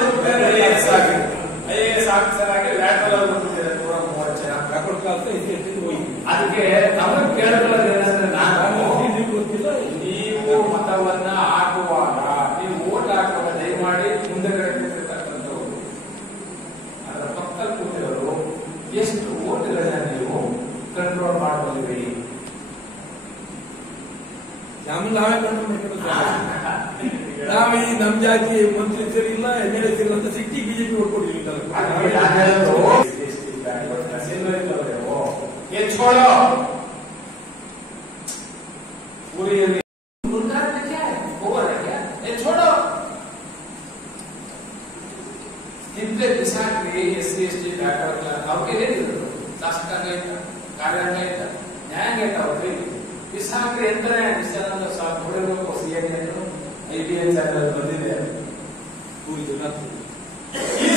AS ಆಫೀಸರ್ ಆಗಿ ಲ್ಯಾಟ್ರಲ್ ಅಲ್ಲಿ ಬಂದಿದ್ದಾರೆ 130 ಜನ. ರೆಕಾರ್ಡ್ ಕ್ಲಾಸ್ ಹೋಗಿ ಅದಕ್ಕೆ ನಮಗೆ ಕೇಳೋದು ಏನಂದ್ರೆ, ನೀವು ಮತವನ್ನ ಹಾಕುವಾಗ, ನೀವು ವೋಟ್ ಹಾಕುವಾಗ ದಯಮಾಡಿ ಮುಂದೆಗಡೆ ಕೂತಿರ್ತಕ್ಕಂಥವ್ರು, ಅದರ ಪಕ್ಕದಲ್ಲಿ ಕೂತಿರೋರು ಎಷ್ಟು ವೋಟ್ಗಳನ್ನ ನೀವು ಕಂಟ್ರೋಲ್ ಮಾಡಬಹುದ್ರಿ? ನಾವೇ ಕಂಟ್ರೋಲ್ ನಾವೇ ನಮ್ ಜಾತಿ ಮಂತ್ರಿ ಸೇರಿಲ್ಲ, MLA ಸೇರಿಲ್ಲ ಅಂತ ಸಿಟ್ಟಿ ಬಿಜೆಪಿ ಓಡ್ಕೊಂಡಿಲ್ಲ. छोड़ो पूरी मुल्कात में क्या है, ओवर है क्या? ये छोड़ो. इनके दिशा के SC ST बैकवर्ड क्लास ಅವರಿಗೆ ಹೇಳಿದ್ರು ಶಾಸಕಾಂಗ ಕಾರ್ಯಾಂಗ ನ್ಯಾಯಾಂಗ ಅವರಿಗೆ ದಿಶಾ के ಎಂದರೆ ದಿಶಾನಂದ ಸಾಹೇಬ್ ನೋಡಿರಬೇಕು. CID IBN ಚಾನೆಲ್ ಬಂದಿದೆ. ಈ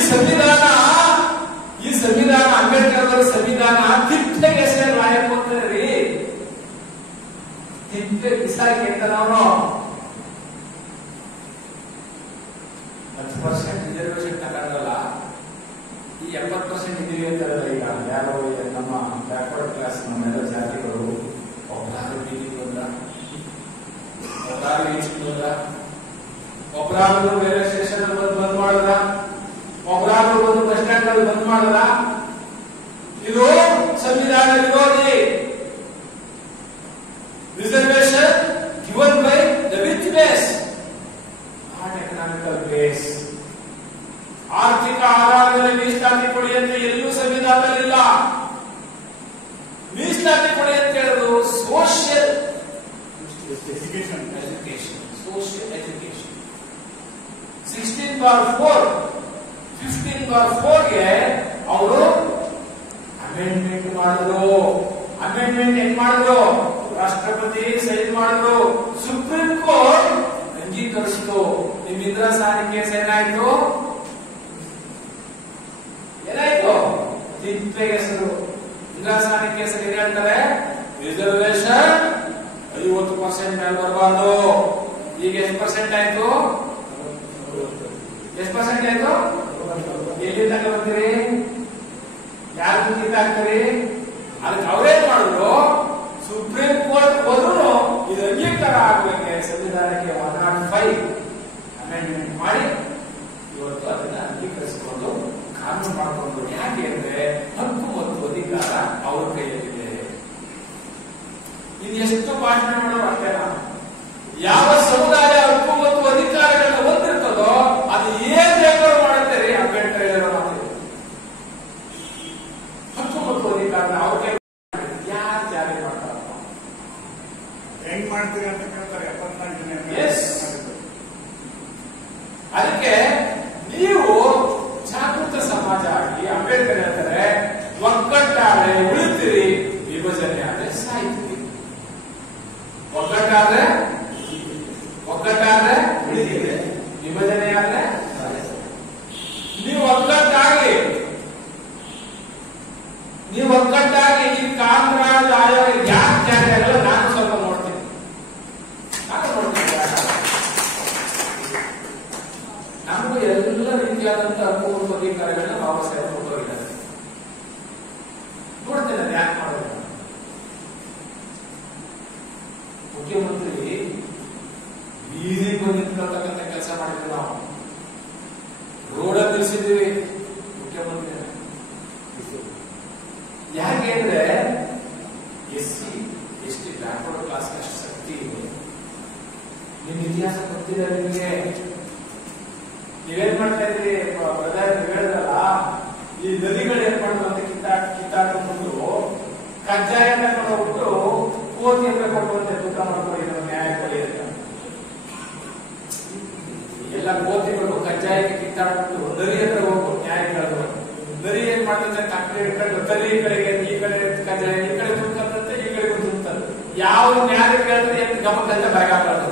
ಸಂವಿಧಾನ ಅಂಬೇಡ್ಕರ್ ಅವರ ಸಂವಿಧಾನ ತಿಪ್ಪೆಗೆ ಹೆಸರು ರಾಯಕ್ ಹೋಗ್ತಾರೆ. ತಿಪ್ಪೆ ಬಿಸಾಕಿ ಅಂತ ನಾವು 10% ರಿಸರ್ವೇಶನ್ ತಗೊಂಡಲ್ಲ, ಈ 70% ಇದೀವಿ ಅಂತಾರಲ್ಲ. ಈಗ ಯಾರೋ ನಮ್ಮ ಬ್ಯಾಕ್ವರ್ಡ್ ಕ್ಲಾಸ್ ನಮ್ಮೆಲ್ಲ ಜಾತಿಗಳು ಒಬ್ಬರಾರು ಬೀದಿಗೆ ಬಂದ, ಒಬ್ಬರಾರು ಈಚೆಗೆ ಬಂದ, ಒಬ್ಬರಾರು ರೈಲ್ವೆ ಸ್ಟೇಷನ್ ಬಂದ್ ಮಾಡಿದ್ರ, ಒಬ್ಬರಾರು ಬಂದು ಬಸ್ ಸ್ಟ್ಯಾಂಡ್ ಅಲ್ಲಿ ಬಂದ್ ಮಾಡಿದ್ರ. ಇದು ಸಂವಿಧಾನ ವಿರೋಧಿ. Reservation given by the which base, not economical base. ಆರ್ಥಿಕ ಆಧಾರದಲ್ಲಿ ಮೀಸಲಾತಿ ಕೊಡಿ ಅಂತ ಎಲ್ಲೂ ಸಂವಿಧಾನದಲ್ಲಿಲ್ಲ. ಮೀಸಲಾತಿ ಕೊಡಿ ಅಂತ ಹೇಳೋದು ಸೋಷಿಯಲ್ ಎಜುಕೇಶನ್, ಸೋಷಿಯಲ್ ಎಜುಕೇಶನ್. 16/4 15/4 ಗೆ ಅವರು ಅಮೆಂಡ್ಮೆಂಟ್ ಮಾಡಿದ್ರು. ಅಮೆಂಡ್ಮೆಂಟ್ ಹೆಂಗ್ ಮಾಡಿದ್ರು? ರಾಷ್ಟ್ರಪತಿ ಸೈನ್ ಮಾಡಿದ್ರು, ಸುಪ್ರೀಂ ಕೋರ್ಟ್ ಅಂಗೀಕರಿಸಿತು. ನಿಮ್ ಇಂದಿರಾ ಸಾನಿ ಕೇಸ್ ಏನಾಯ್ತು? ತಿಪ್ಪೆಗೆ ಹೆಸರು. ಇಂದಿರಾ ಸಾನಿ ಕೇಸ್ ಏನ್ ಹೇಳ್ತಾರೆ? ರಿಸರ್ವೇಶನ್ 50% ಮೇಲೆ ಕೊಡಬಾರ್ದು. ಈಗ ಎಷ್ಟು ಪರ್ಸೆಂಟ್ ಆಯ್ತು? ಎಷ್ಟು ಪರ್ಸೆಂಟ್ ಆಯ್ತು? ಎಲ್ಲಿ ತನಕ ಬರ್ತೀರಿ? ಯಾರು ಕಿತ್ತಾಕ್ತೀರಿ? ಅದಕ್ಕೆ ಅವ್ರೇನ್ ಮಾಡಿದ್ರು, ಸುಪ್ರೀಂ ಕೋರ್ಟ್ ಹೋದ್ರು ಇದು ಅಂಗೀಕಾರ ಆಗಬೇಕೆ ಸಂವಿಧಾನಕ್ಕೆ 105 ಅಮೆಂಡ್ಮೆಂಟ್ ಮಾಡಿ ಇವತ್ತು ಅದನ್ನ ಅಂಗೀಕರಿಸಿಕೊಂಡು ಕಾನೂನು ಮಾಡಿಕೊಂಡು. ಯಾಕೆ ಅಂದ್ರೆ ಹಕ್ಕು ಮತ್ತು ಅಧಿಕಾರ ಅವ್ರ ಕೈಯಲ್ಲಿದೆ. ಇನ್ನು ಎಷ್ಟು ಭಾಷಣ ಮಾಡೋರು ಅಷ್ಟೇನಾ? ಯಾವ ಸಮುದಾಯ ಹಕ್ಕು ಮತ್ತು ಅಧಿಕಾರಗಳನ್ನ ಹೊಂದಿರ್ತದೋ ಅದು ಏನ್ ಬೇಕಾದ್ರೂ ಮಾಡುತ್ತಾರೆ. ಅಂಬೇಡ್ಕರ್ ಹೇಳಿರೋ ಮಾತಿದೆ, ಹಕ್ಕು ಮತ್ತು ಅಧಿಕಾರ ಅವ್ರ ಕೈ ಯಾರು ಜಾರಿ ಮಾಡ್ತಾರ? ಹೆಂಗ್ ಮಾಡ್ತೀರಿ ಅಂತ ಕೇಳ್ತಾರೆ. 74 ಜನ. ಅದಕ್ಕೆ ನೀವು ಜಾಗೃತ ಸಮಾಜ ಆಗಿ ಅಂಬೇಡ್ಕರ್ ಹೇಳ್ತಾರೆ, ಒಗ್ಗಟ್ಟಾದ್ರೆ ಉಳಿತೀರಿ, ವಿಭಜನೆ ಆದ್ರೆ ಸಾಯ್ತೀರಿ. ಒಗ್ಗಟ್ಟಾದ್ರೆ ಉಳಿತೀರಿ, ವಿಭಜನೆ ಆದ್ರೆ ನೀವು ಒಗ್ಗಟ್ಟಾಗಿ ಈ ಕಾಮರಾಜ್ ಆಯೋಗ ಯಾಕೆ ಜಾರಿ ಆಗಲ್ಲ ನಾನು ಸ್ವಲ್ಪ ನೋಡ್ತೀನಿ. ನಮಗೂ ಎಲ್ಲ ರೀತಿಯಾದಂತಹ ಹಕ್ಕು ಮತ್ತು ಅಧಿಕಾರಗಳನ್ನ ಬಾಬಾ ಸಾಹೇಬ್ ಕೊಟ್ಟೋಗಿದ್ದಾರೆ. ನೋಡ್ತೇನೆ ಅದು ಯಾಕೆ ಮಾಡೋದು. ಮುಖ್ಯಮಂತ್ರಿ ಬೀದಿಗೆ ಬಂದು ನಿಂತ್ಕೊಳ್ತಕ್ಕಂಥ ಕೆಲಸ ಮಾಡಿದ್ವಿ ನಾವು. ರೋಡ ನಿಲ್ಲಿಸಿದ್ವಿ ಮುಖ್ಯಮಂತ್ರಿ. ಯಾಕೆ ಅಂದ್ರೆ SC ST ಬ್ಯಾಕ್ವರ್ಡ್ ಕ್ಲಾಸ್ ಅಷ್ಟು ಶಕ್ತಿ ಇದೆ. ನಿಮ್ ಇತಿಹಾಸ ಗೊತ್ತಿದೆ ನಿಮಗೆ. ನೀವೇನ್ ಮಾಡ್ತಾ ಇದ್ರಿ ಬ್ರದರ್? ನೀವು ಹೇಳಿದ್ರಲ್ಲ, ಈ ನದಿಗಳು ಏನ್ ಮಾಡುದು ಅಂತ ಕಿತ್ತಾಡ್ಕೊಂಡು ಕಜ್ಜಾಯ ತಗೊಂಡೋಗ್ಬಿಟ್ಟು ಕೋಟಿ ಅಂತ ಕೊಡುವಂತೆ ದುಃಖ ಮಾಡ್ಕೊಂಡು ನ್ಯಾಯ ಕೊಡಿ ಅಂತ ಎಲ್ಲ ಕೋತಿಗಳು ಕಜ್ಜಾಯಕ್ಕೆ ಕಿತ್ತಾಡ್ಬಿಟ್ಟು ನದಿ ಹತ್ರ ಹೋಗ್ಬಿಟ್ಟು ನ್ಯಾಯ ಕೇಳಿದ್ರು. ನದಿ ಏನ್ ಮಾಡ್ತಂದ್ರೆ ತಕ್ಕಡಿ ಹಿಡ್ಕೊಂಡು ನದಿ ಈ ಕಡೆಗೆ ಈ ಕಡೆ ಕಜ್ಜಾಯ ಈ ಕಡೆ ದುಡ್ಕಂತೆ ಈ ಕಡೆ ದುಡ್ತಾರೆ. ಯಾವ ನ್ಯಾಯ ಕೇಳಿದ್ರೆ ಎಷ್ಟು ಗಮನದಿಂದ ಬರಗಾಗ್ತದೆ.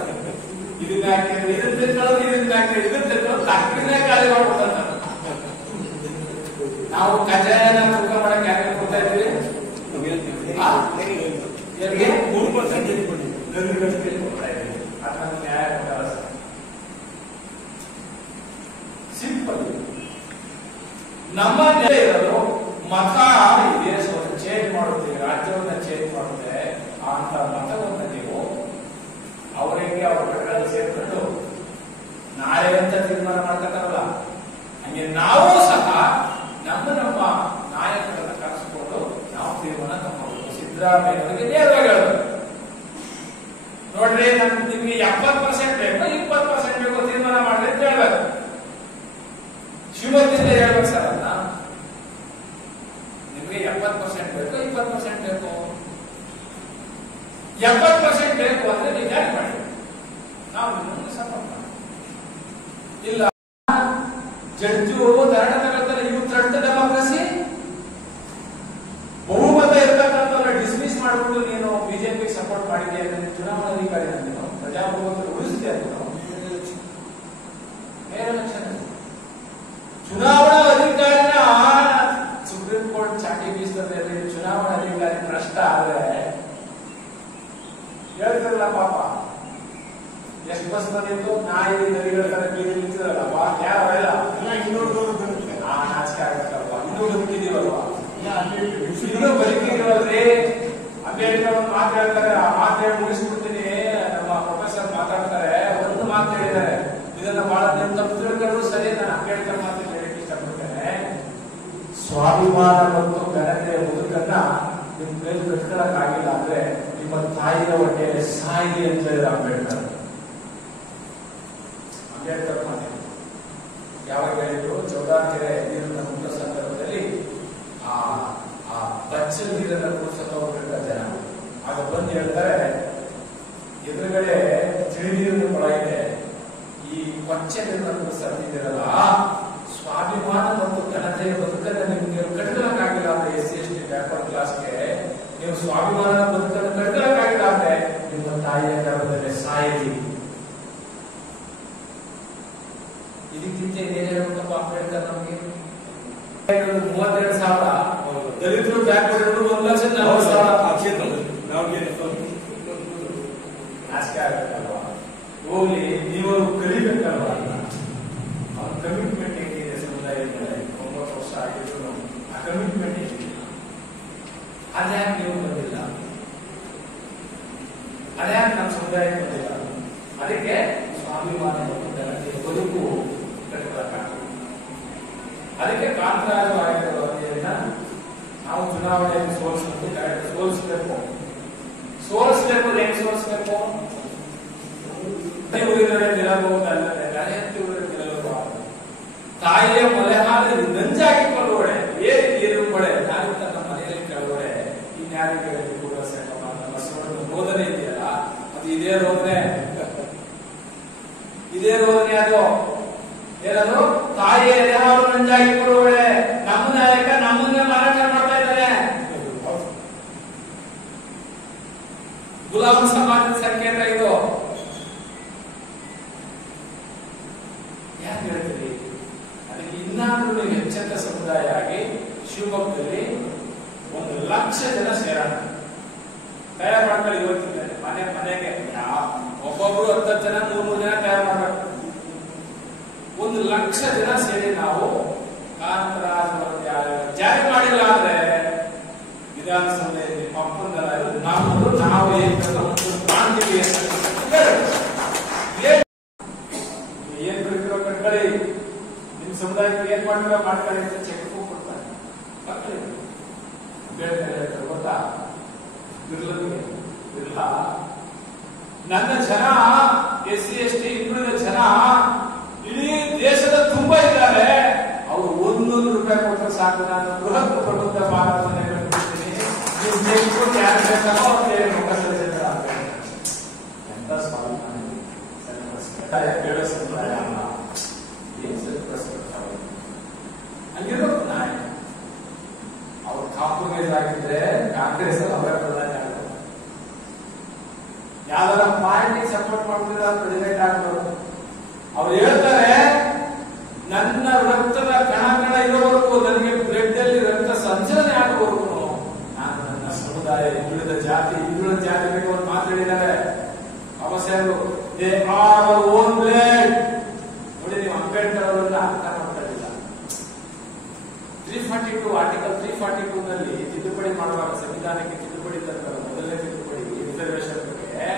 ಇದನ್ನ ಹಾಕಿದ್ರೆ ಇದನ್ನ ತಿಳ್ಕೊಳ್ಳೋದು, ಇದನ್ನ ಹಾಕಿದ್ರೆ ಇದನ್ನ ತಿಳ್ಕೊಳ್ಳೋದು, ತಕ್ಕಡಿನೇ ಖಾಲಿ ಮಾಡ್ಬಿಡ್ತಾರೆ. ನಾವು ಕಜ್ಜಾಯನ ತೂಕ ಮಾಡಕ್ಕೆ ಯಾಕೆ ಕೊಡ್ತಾ ಇದ್ದೀವಿ? 3% ಕೊಡ್ತಾ ಇದ್ದೀವಿ. ಅದನ್ನ ನ್ಯಾಯ ಕೊಟ್ಟಾರ. ಸಿಂಪಲ್. ನಮ್ಮ ನ್ಯಾಯ ಇರೋದು ಮತ ಈ ದೇಶವನ್ನು ಚೇಂಜ್ ಮಾಡುತ್ತೆ, ರಾಜ್ಯವನ್ನ ಚೇಂಜ್ ಮಾಡುತ್ತೆ ಅಂತ ಮತವನ್ನ ನೀವು ಅವರಿಗೆ ಅವ್ರ ಕಡೆಗಳಲ್ಲಿ ಸೇರ್ಕೊಂಡು ನಾಳೆ ಅಂತ ತೀರ್ಮಾನ ಮಾಡ್ತಾರಲ್ಲ, ಹಂಗೆ ನಾವು ಸಹ ನಮ್ಮ ನಾಯಕರನ್ನ ಕರೆಸಿಕೊಂಡು ನಾವು ತೀರ್ಮಾನ ತಗೊಳ್ಬೇಕು. ಸಿದ್ದರಾಮಯ್ಯವರಿಗೆ ನೇರವಾಗಿ ಹೇಳಬೇಕು, ನೋಡ್ರಿ ನಿಮ್ಗೆ 70% ಬೇಕು, 20% ಬೇಕು, ತೀರ್ಮಾನ ಮಾಡ್ರಿ ಅಂತ ಹೇಳ್ಬೇಕು. ಶಿವಮೊಗ್ಗದಿಂದ ಹೇಳ್ಬೇಕು ಸರ್ ಅನ್ನ, ನಿಮ್ಗೆ 70% ಬೇಕು, 20% ಬೇಕು. 70% ಬೇಕು ಅಂದ್ರೆ ನೀವು ಜಾರಿ ಮಾಡಿ, ನಾವು ನಿಮ್ಮನ್ನು ಸಪೋರ್ಟ್ ಮಾಡಿ. ಇಲ್ಲ ಜಡ್ಜು ಧರಣ ತಗೊಳ್ತಾರೆ, ಇವು ಥರ್ಡ್ ಡೆಮೋಕ್ರಸಿ. ಬಹುಮತ ಇರ್ತಕ್ಕಂಥವ್ರ ಡಿಸ್ಮಿಸ್ ಮಾಡಿಬಿಟ್ಟು ನೀನು ಬಿಜೆಪಿಗೆ ಸಪೋರ್ಟ್ ಮಾಡಿದ್ಯಾ ಅಂದ್ರೆ ಚುನಾವಣಾಧಿಕಾರಿ ನೀನು ಪ್ರಜಾಪ್ರಭುತ್ವ ಉಳಿಸಿದ್ಯಾ ನೀನು. ಎಲೆಕ್ಷನ್ ಚುನಾವಣಾ ಅಧಿಕಾರಿನ ಸುಪ್ರೀಂ ಕೋರ್ಟ್ ಚಾಟಿ ಬೀಸ್ತದೆ. ಚುನಾವಣಾ ಅಧಿಕಾರಿ ಭ್ರಷ್ಟ ಆದ್ರೆ ಹೇಳ್ತಿರಲ್ಲ ಪಾಪ, ಎಷ್ಟು ಬಸ್ ಬಂದಿತ್ತು, ನಾಯಿ ನದಿಗಳ ತರ ಬೀದಿ ನಿಂತಿರಲ್ಲಪ್ಪ, ಯಾರಲ್ಲ ನಾಚಿಕೆ ಆಗಬೇಕಲ್ವ. ಇನ್ನೂ ಬದುಕಿದೀವಲ್ವಾ, ಇನ್ನೂ ಬದುಕಿದೀವಲ್ರಿ. ಅಂಬೇಡ್ಕರ್ ಒಂದು ಮಾತು ಹೇಳ್ತಾರೆ, ಆ ಮಾತು ಹೇಳಿ ಮುಗಿಸ್ಬಿಡ್ತೀನಿ. ನಮ್ಮ ಪ್ರೊಫೆಸರ್ ಮಾತಾಡ್ತಾರೆ, ಒಂದು ಮಾತು ಹೇಳಿದ್ದಾರೆ, ಇದನ್ನ ಬಹಳ ನೀವು ತಪ್ಪು ತಿಳ್ಕೊಂಡ್ರು ಸರಿ, ನಾನು ಅಂಬೇಡ್ಕರ್ ಮಾತು ಹೇಳಕ್ಕೆ ಇಷ್ಟಪಡ್ತೇನೆ. ಸ್ವಾಭಿಮಾನ ಮತ್ತು ಘನತೆಯ ಬದುಕನ್ನ ನಿಮ್ ಮೇಲೆ ಕಟ್ಕೊಳಕ್ಕಾಗಿಲ್ಲ ಅಂದ್ರೆ ನಿಮ್ಮ ತಾಯಿಯ ಹೊಟ್ಟೆಯಲ್ಲಿ ಸಾಯಿ ಅಂತ ಹೇಳಿದ ಅಂಬೇಡ್ಕರ್. ಅಂಬೇಡ್ಕರ್ ಮಾತು ಯಾವಾಗ ಹೇಳಿದ್ರು, ಚೌಡಾಕೆರೆ ನೀರನ್ನ ಮುಟ್ಟ ಸಂದರ್ಭದಲ್ಲಿ ಆ ಬಚ್ಚಲ್ ನೀರನ್ನ ಕುಡಿಸೋಕೆ ಹೋಗ್ತಿರ್ತಾರೆ ಜನ. ಆಗ ಬಂದು ಹೇಳ್ತಾರೆ, ಎದುರುಗಡೆ ತಿಳಿ ನೀರಿನ ಕೊಳ ಇದೆ, ಈ ಕೊಚ್ಚೆ ನೀರನ್ನ ಕುಡಿಸ್ತಿದ್ದೀರಲ್ಲ, ಸ್ವಾಭಿಮಾನ ಮತ್ತು ಘನತೆಯ ಬದುಕನ್ನ ನಿಮ್ಗೆ ಕಟ್ಕೊಳಕ್ಕಾಗಿಲ್ಲ ಅಂದ್ರೆ SC ST ಬ್ಯಾಕ್ವರ್ಡ್ ಕ್ಲಾಸ್ಗೆ ನೀವು ಸ್ವಾಭಿಮಾನ ಬದುಕನ್ನು ಕಟ್ಕೊಳಕ್ಕಾಗಿಲ್ಲ ಅಂದ್ರೆ ನಿಮ್ಮ ತಾಯಿಯ ಗರ್ಭದಲ್ಲಿ ಸಾಯಿರಿ. ಇದಕ್ಕಿಂತ ಏನ್ ಹೇಳ್ಬೇಕಪ್ಪ ಅಂಬೇಡ್ಕರ್ ನಮ್ಗೆ? 32,000 ದಲಿತರು ಬ್ಯಾಕ್ವರ್ಡ್ 1,40,000 ನಾಚಿಕೆ ಆಗಬೇಕಲ್ವಾ? ಹೋಗ್ಲಿ, ನೀವು ಕಲಿಬೇಕಲ್ವಾ? ಅವ್ರ ಕಮಿಟ್ಮೆಂಟ್ ಹೇಗಿದೆ ಸಮುದಾಯ ಮೇಲೆ? 9 ವರ್ಷ ಆಗಿದ್ರು ಆ ಕಮಿಟ್ಮೆಂಟ್ ಹೇಗಿದೆ? ಅದ್ಯಾಕೆ ನೀವು ಬಂದಿಲ್ಲ? ಅದ್ಯಾಕೆ ನಮ್ಮ ಸಮುದಾಯಕ್ಕೆ ಬಂದಿಲ್ಲ? ಅದಕ್ಕೆ ಸ್ವಾಭಿಮಾನ ಮತ್ತು ಜನತೆಯ ಬದುಕು ಕಟ್ಟಬೇಕಾಗ್ತದೆ. ಅದಕ್ಕೆ ಕಾಂತರಾಜ ಆಯೋಗದ ವರದಿಯನ್ನ ನಾವು ಚುನಾವಣೆಯಲ್ಲಿ ಸೋಲಿಸಬೇಕು. ಹೆಂಗ್ ಸೋಲಿಸಬೇಕು? ಊರಿನಡೆ ನಿಲ್ಲಬಹುದಲ್ಲದೆ ಗಣೆಯಂತೆ ಊರಿನ ನಿಲ್ಲಬಹುದು. ತಾಯಿಯ ಮೊಲೆ ಹಾಲು ನಂಜಾಕಿಕೊಳ್ಳುವಡೆ ಏರಿ ನೀರು ಬಳೆ ನಾನು ತನ್ನ ಮನೆಯಲ್ಲಿ ಕೆಳಗಡೆ ಇನ್ಯಾರಿಗೆ ಕೂಡ ನಮ್ಮ ಬಸವಣ್ಣ ಬೋಧನೆ ಇದೆಯಲ್ಲ, ಅದು ಇದೇ ರೋದನೆ ಅದು ಏನದು? ತಾಯಿಯ ಎದೆ ಹಾಲು ನಂಜಾಕಿಕೊಳ್ಳುವಡೆ ನಮ್ಮ ನಾಯಕ ನಮ್ಮನ್ನೇ ಮಾರಾಟ ಮಾಡ್ತಾ ಇದ್ದಾರೆ. ಗುಲಾಮ ಸಮಾಜದ ಸಂಕೇತ ಇದು. ಯಾಕೆ ಹೇಳ್ತೀರಿ? ಅದಕ್ಕೆ ಇನ್ನಾದ್ರೂ ನೀವು ಎಚ್ಚೆತ್ತ ಸಮುದಾಯ ಆಗಿ ಶಿವಮೊಗ್ಗದಲ್ಲಿ 1,00,000 ಜನ ಸೇರೋಣ. ತಯಾರು ಮಾಡ್ಕೊಳ್ಳಿ. ಇವತ್ತಿದ್ದಾರೆ ಮನೆಗೆ ಒಬ್ಬೊಬ್ರು 10 ಜನ 300 ಜನ ತಯಾರು ಮಾಡಬೇಕು. 1,00,000 ಜನ ಸೇರಿ ನಾವು ಕಾಂತರಾಜ ವರದಿ ಆಯೋಗ ಜಾರಿ ಮಾಡಿಲ್ಲ ಅಂದ್ರೆ ವಿಧಾನಸಭೆಯಲ್ಲಿ ನಿಮ್ಮ ಅಪ್ಪಂದಲ್ಲ, ನಾವು ಕಾಣ್ತೀವಿ. ಏನ್ ಬೇಕಿರೋ ಕಟ್ಕೊಳ್ಳಿ, ನಿಮ್ ಸಮುದಾಯಕ್ಕೆ ಏನ್ ಮಾಡಿರೋ ಮಾಡ್ಕೊಳ್ಳಿ ಅಂತ ಚೆಕ್ ಕೊಡ್ತಾರೆ. ಹೇಳ್ತಾರೆ ಗೊತ್ತಾ? ಬಿರ್ಲಾ ನನ್ನ ಜನ SC ST ಹಿಂದುಳಿದ ಜನ ಇಡೀ ದೇಶದ ತುಂಬಾ ಇದ್ದಾರೆ. ಅವರು 100 ರೂಪಾಯಿ ಕೊಟ್ಟರೆ ಸಾಕು, ನಾನು ಬೃಹತ್ ಪ್ರಬುದ್ಧ ಭಾರತವನ್ನು ಕಟ್ಟಿರ್ತೀನಿ. ಯಾರು ಬೇಕಾರೋ ಎಂತ ಸ್ವಾಭಿಮಾನ ಹೇಳೋ ಸಮುದಾಯ ಹಂಗಿರ್ಬೇಕು. ನಾಯಕ ಅವ್ರು ಕಾಂಪ್ರಮೈಸ್ ಆಗಿದ್ರೆ ಕಾಂಗ್ರೆಸ್ ಅವರ ಪ್ರಧಾನಿ ಆಗಬೇಕು. ಯಾವ್ದಾರ ಪಾರ್ಟಿ ಸಪೋರ್ಟ್ ಮಾಡ್ತಿದ್ರೆ ಪ್ರೆಸಿಡೆಂಟ್ ಆಗ್ಬೋದು. ಅವ್ರು ಹೇಳ್ತಾರೆ, ನನ್ನ ರಕ್ತದ ಕಣ ಇರೋವರೆಗೂ, ನನಗೆ ಬ್ಲಡ್ ಅಲ್ಲಿ ರಕ್ತ ಸಂಚಲನೆ ಆಗುವವರೆಗೂ ನಾನು ನನ್ನ ಸಮುದಾಯ ಹಿಂದುಳಿದ ಜಾತಿ ಬಗ್ಗೆ ಒಂದು ಮಾತಾಡಿದ್ದಾರೆ. ಅವಶ್ಯರು they are our own blood. ನೋಡಿ, ನೀವು ಅಂಬೇಡ್ಕರ್ ಅವರನ್ನ ಅರ್ಥ ಮಾಡ್ಕೊಳ್ಳಿಲ್ಲ. 342 ಆರ್ಟಿಕಲ್ 342 ನಲ್ಲಿ ತಿದ್ದುಪಡಿ ಮಾಡುವಾಗ, ಸಂವಿಧಾನಕ್ಕೆ ತಿದ್ದುಪಡಿ ತಂದಾಗ ಮೊದಲನೇ ತಿದ್ದುಪಡಿ ರಿಸರ್ವೇಶನ್ ಬಗ್ಗೆ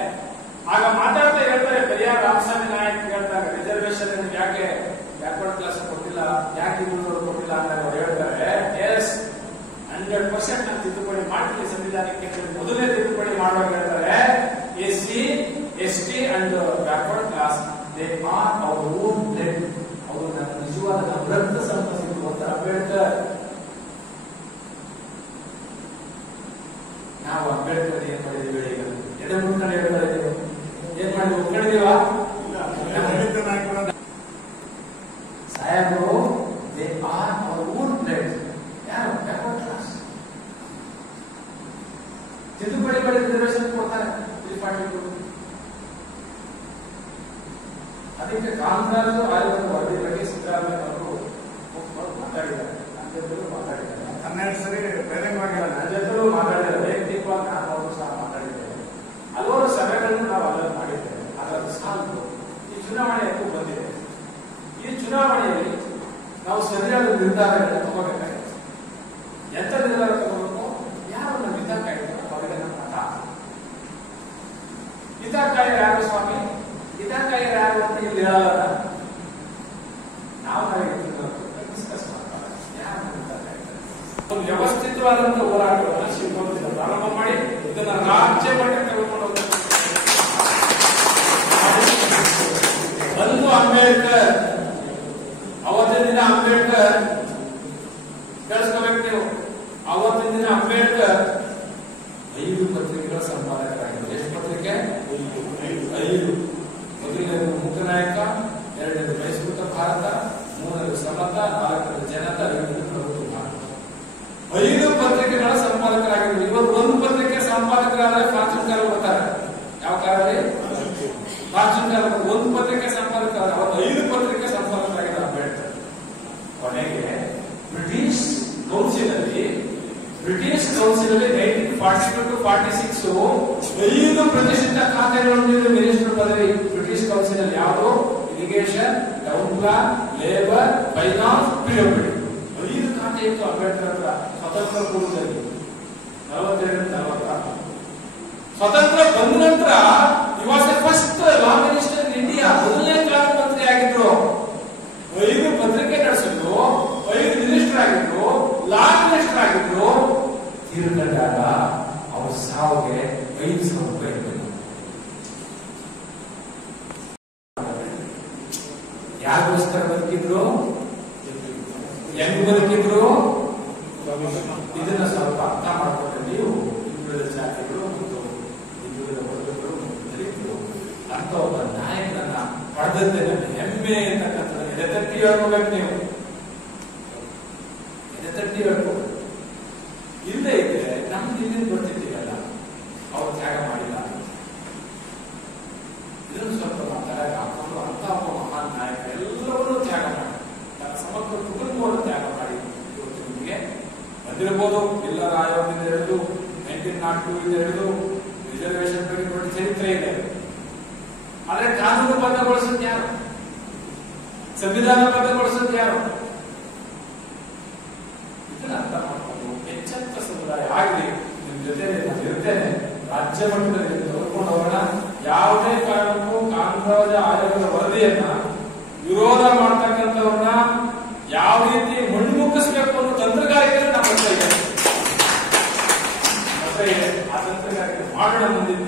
ಆಗ ಮಾತಾಡ್ತಾ ಹೇಳ್ತಾರೆ. ಪೆರಿಯಾರ್ ರಾಮಸ್ವಾಮಿ ನಾಯಕ್ ಹೇಳ್ತಾರೆ, ರಿಸರ್ವೇಶನ್ ಯಾಕೆ ಬ್ಯಾಕ್ವರ್ಡ್ ಕ್ಲಾಸ್ ಕೊಟ್ಟಿಲ್ಲ, ಯಾಕೆ ಹಿಂದುಳಿದವರು ಕೊಟ್ಟಿಲ್ಲ ಅಂದಾಗ ಅವ್ರು ಹೇಳ್ತಾರೆ, ಎಸ್ 100% ನಾನು ತಿದ್ದುಪಡಿ ಮಾಡ್ತೀನಿ ಸಂವಿಧಾನಕ್ಕೆ. ಮೊದಲನೇ ತಿದ್ದುಪಡಿ ಮಾಡುವಾಗ ಹೇಳ್ತಾರೆ, SC ST and backward class they are our own blood. ಅವರು ನನ್ನ ನಿಜವಾದ ರಕ್ತ ಸಂಪರ್ಕಿತ ಅಂತ ಅಂಬೇಡ್ಕರ್. ನಾವು ಅಂಬೇಡ್ಕರ್ ಏನ್ ಮಾಡಿದೀವಿ? ಈಗ ಎದೆ ಮುಟ್ಕೊಂಡು ಹೇಳ್ತಾ ಇದ್ದೀವಿ. ಏನ್ ಮಾಡಿ ಒಪ್ಕೊಂಡಿದೀವ? ಸಾಹೇಬರು they are our own blood. ಯಾರು? Backward class. ತಿದ್ದುಪಡಿ ಮಾಡಿ ರಿಸರ್ವೇಶನ್ ಕೊಡ್ತಾರೆ 342. ಅದಕ್ಕೆ ಕಾಂತರಾಜ ಆಯೋಗದ ವರದಿ ಬಗ್ಗೆ ಸಿದ್ದರಾಮಯ್ಯ ಅವರು ಮಾತಾಡಿದ್ದಾರೆ. ನನ್ನ ಜೊತೆಲೂ ಮಾತಾಡಿದ್ದಾರೆ. 12 ಸರಿ ಬೇರೆ ಮಾಡಿಲ್ಲ. ನನ್ನ ಜೊತೆಲೂ ಮಾತಾಡಿದ್ದಾರೆ. ವೈಯಕ್ತಿಕವಾಗಿ ನಾನು ಅವರು ಸಹ ಮಾತಾಡಿದ್ದೇವೆ. ಹಲವಾರು ಸಭೆಗಳನ್ನು ನಾವು ಅದನ್ನು ಮಾಡಿದ್ದೇವೆ. ಅದರ ಸಾಲದು ಈ ಚುನಾವಣೆಗೂ ಬಂದಿದೆ. ಈ ಚುನಾವಣೆಯಲ್ಲಿ ನಾವು ಸರಿಯಾದ ನಿರ್ಧಾರಗಳನ್ನು ತಗೋಬೇಕಾಗಿದೆ. ಎಂತ ನಿರ್ಧಾರ ತಗೋಬೇಕು? ಯಾರನ್ನ ಹಿತಕಾಯಿದ್ರು ಅವರಿಗೆ ನಮ್ಮ ಮತ. ಹಿತಕಾಯರು ಯಾರು ಸ್ವಾಮಿ? ಹಿತಕಾಯರು ಯಾರು ಅಂತ ಇಲ್ಲಿ ಹೇಳಲ್ಲ. ನಾವು ಡಿಸ್ಕಸ್ ಮಾಡ್ತಾರೆ. ಯಾರು ಹಿತಕಾಯಿದ್ರು? ವ್ಯವಸ್ಥಿತವಾದಂತಹ ಹೋರಾಟವನ್ನು ಶಿವಮೊಗ್ಗದಿಂದ ಪ್ರಾರಂಭ ಮಾಡಿ ಇದನ್ನ ರಾಜ್ಯ ಮಟ್ಟಕ್ಕೆ ತೆಗೆದುಕೊಂಡು ಹೋಗಬೇಕು. ಒಂದು ಅಂಬೇಡ್ಕರ್, ಅವತ್ತಿನ ದಿನ ಅಂಬೇಡ್ಕರ್ ಕೇಳಿಸ್ಕೋಬೇಕು ನೀವು. ಅವತ್ತಿನ ದಿನ ಅಂಬೇಡ್ಕರ್ 5 ಪತ್ರಿಕೆಗಳ ಸಂಪಾದಕರಾಗಿದ್ದರು. ಎಷ್ಟು ಪತ್ರಿಕೆ? 5. ಮೊದಲನೇದು ಮುಖನಾಯಕ, 2ನೇದು ಬಹಿಷ್ಕೃತ ಭಾರತ, 3ನೇದು ಸಮತ, 4ನೇದು ಜನತಾ, 5ನೇದು ಪ್ರಭುತ್ವ ಭಾರತ. 5 ಪತ್ರಿಕೆಗಳ ಸಂಪಾದಕರಾಗಿದ್ದರು. ಇವತ್ತು ಒಂದು ಪತ್ರಿಕೆ ಸಂಪಾದಕರಾದ್ರೆ ಫಾರ್ಚೂನ್ ಕಾರ್ ಬರ್ತಾರೆ. ಯಾವ ಕಾರಲ್ಲಿ? Fortune car. ಒಂದು ಪತ್ರಿಕೆ ಸಂಪಾದಕರಾದ್ರೆ ಅವತ್ತು 5 ಪತ್ರಿಕೆ ಸಂಪಾದಕರಾಗಿದ್ದಾರೆ ಅಂಬೇಡ್ಕರ್. ಕೊನೆಗೆ ಬ್ರಿಟಿಷ್ ಕೌನ್ಸಿಲ್ ಅಲ್ಲಿ 1942 to 46 5 ಪ್ರತಿಷ್ಠಿತ ಖಾತೆಗಳು ಮಿನಿಸ್ಟರ್ ಪದವಿ ಬ್ರಿಟಿಷ್ ಕೌನ್ಸಿಲ್ ಅಲ್ಲಿ ಯಾವುದು irrigation, town plan, labour, finance, PWD 5 ಖಾತೆ ಇತ್ತು ಅಂಬೇಡ್ಕರ್ ಹತ್ರ ಸ್ವತಂತ್ರ ಪೂರ್ವದಲ್ಲಿ 47-46. ಸ್ವತಂತ್ರ ಬಂದ ನಂತರ ಇವಾಸ್ first law minister in India, ಮೊದಲನೇ ಕಾನೂನು ಮಂತ್ರಿ ಆಗಿದ್ರು. 5 ಪತ್ರಿಕೆ ನಡೆಸಿದ್ರು, 5 ಮಿನಿಸ್ಟರ್ ಆಗಿದ್ರು, ಲಾ ಮಿನಿಸ್ಟರ್ ಆಗಿದ್ರು. ತೀರ್ಕೊಂಡಾಗ ಅವ್ರ ಸಾವಿಗೆ 5,000 ರೂಪಾಯಿ ಇರಬೇಕು. ಯಾರಿಗೋಸ್ಕರ ಬದುಕಿದ್ರು, ಹೆಂಗ್ ಬದುಕಿದ್ರು, ಇದನ್ನ ಸ್ವಲ್ಪ ಅರ್ಥ ಮಾಡ್ಕೊಂಡ್ರೆ ನೀವು ಹಿಂದುಳಿದ ಜಾತಿಗಳು ಮತ್ತು ಹಿಂದುಳಿದ ವರ್ಗಗಳು ಮತ್ತು ದಲಿತರು ಅಂತ ಒಬ್ಬ ನಾಯಕನನ್ನ ಪಡೆದದ್ದೇ ನನ್ನ ಹೆಮ್ಮೆ ಅಂತಕ್ಕಂಥ ಎದೆತಟ್ಟಿ ಹೇಳ್ಕೋಬೇಕು. ನೀವು ಎದೆತಟ್ಟಿ ಹೇಳ್ಕೋಬೇಕು. ಇಲ್ಲದೆ ಇದ್ರೆ ನಮ್ದು ಇಲ್ಲಿ ಬರ್ತಿದ್ದೀವಲ್ಲ, ಅವ್ರು ತ್ಯಾಗ ಮಾಡಿಲ್ಲ. ಇದನ್ನು ಸ್ವಲ್ಪ ನಾವು ತಲೆಗೆ ಹಾಕೊಂಡು ಅಂತ ಒಬ್ಬ ಮಹಾನ್ ನಾಯಕ ಎಲ್ಲವನ್ನೂ ತ್ಯಾಗ ಮಾಡಿ ತನ್ನ ಸಮಗ್ರ ಕುಟುಂಬವನ್ನು ತ್ಯಾಗ ಮಾಡಿ ಇವತ್ತು ನಿಮಗೆ ಬಂದಿರಬಹುದು. ಎಲ್ಲರ ಆಯೋಗದಿಂದ ಹಿಡಿದು 1902 ಹಿಡಿದು ರಿಸರ್ವೇಶನ್ ಬಗ್ಗೆ ದೊಡ್ಡ ಚರಿತ್ರೆ ಇದೆ. ಆದ್ರೆ ಕಾನೂನು ಬದ್ಧಗೊಳಿಸೋದು ಯಾರು? ಸಂವಿಧಾನ ಬದ್ಧಗೊಳಿಸೋದು ಯಾರು? ಇದನ್ನ ಅರ್ಥ ಮಾಡ್ಕೊಂಡು ಎಚ್ಚೆತ್ತ ಸಮುದಾಯ ಆಗಲಿ ನಿಮ್ ಜೊತೆ ನಾನು ಇರ್ತೇನೆ. ರಾಜ್ಯ ಮಟ್ಟದಲ್ಲಿ ತೆಗೆದುಕೊಂಡು ಹೋಗೋಣ. ಯಾವುದೇ ಕಾರಣಕ್ಕೂ ಕಾಂತರಾಜ ಆಯೋಗದ ವರದಿಯನ್ನ ವಿರೋಧ ಮಾಡ್ತಕ್ಕಂಥವ್ರನ್ನ ಯಾವ ರೀತಿ ಮಣ್ಣು ಮುಕ್ಕಿಸಬೇಕು ಅನ್ನೋ ತಂತ್ರಗಾರಿಕೆ ನಮ್ಮ ಹತ್ರ ಇದೆ. ಆ ತಂತ್ರಗಾರಿಕೆ ಮಾಡೋಣ ಮುಂದಿನ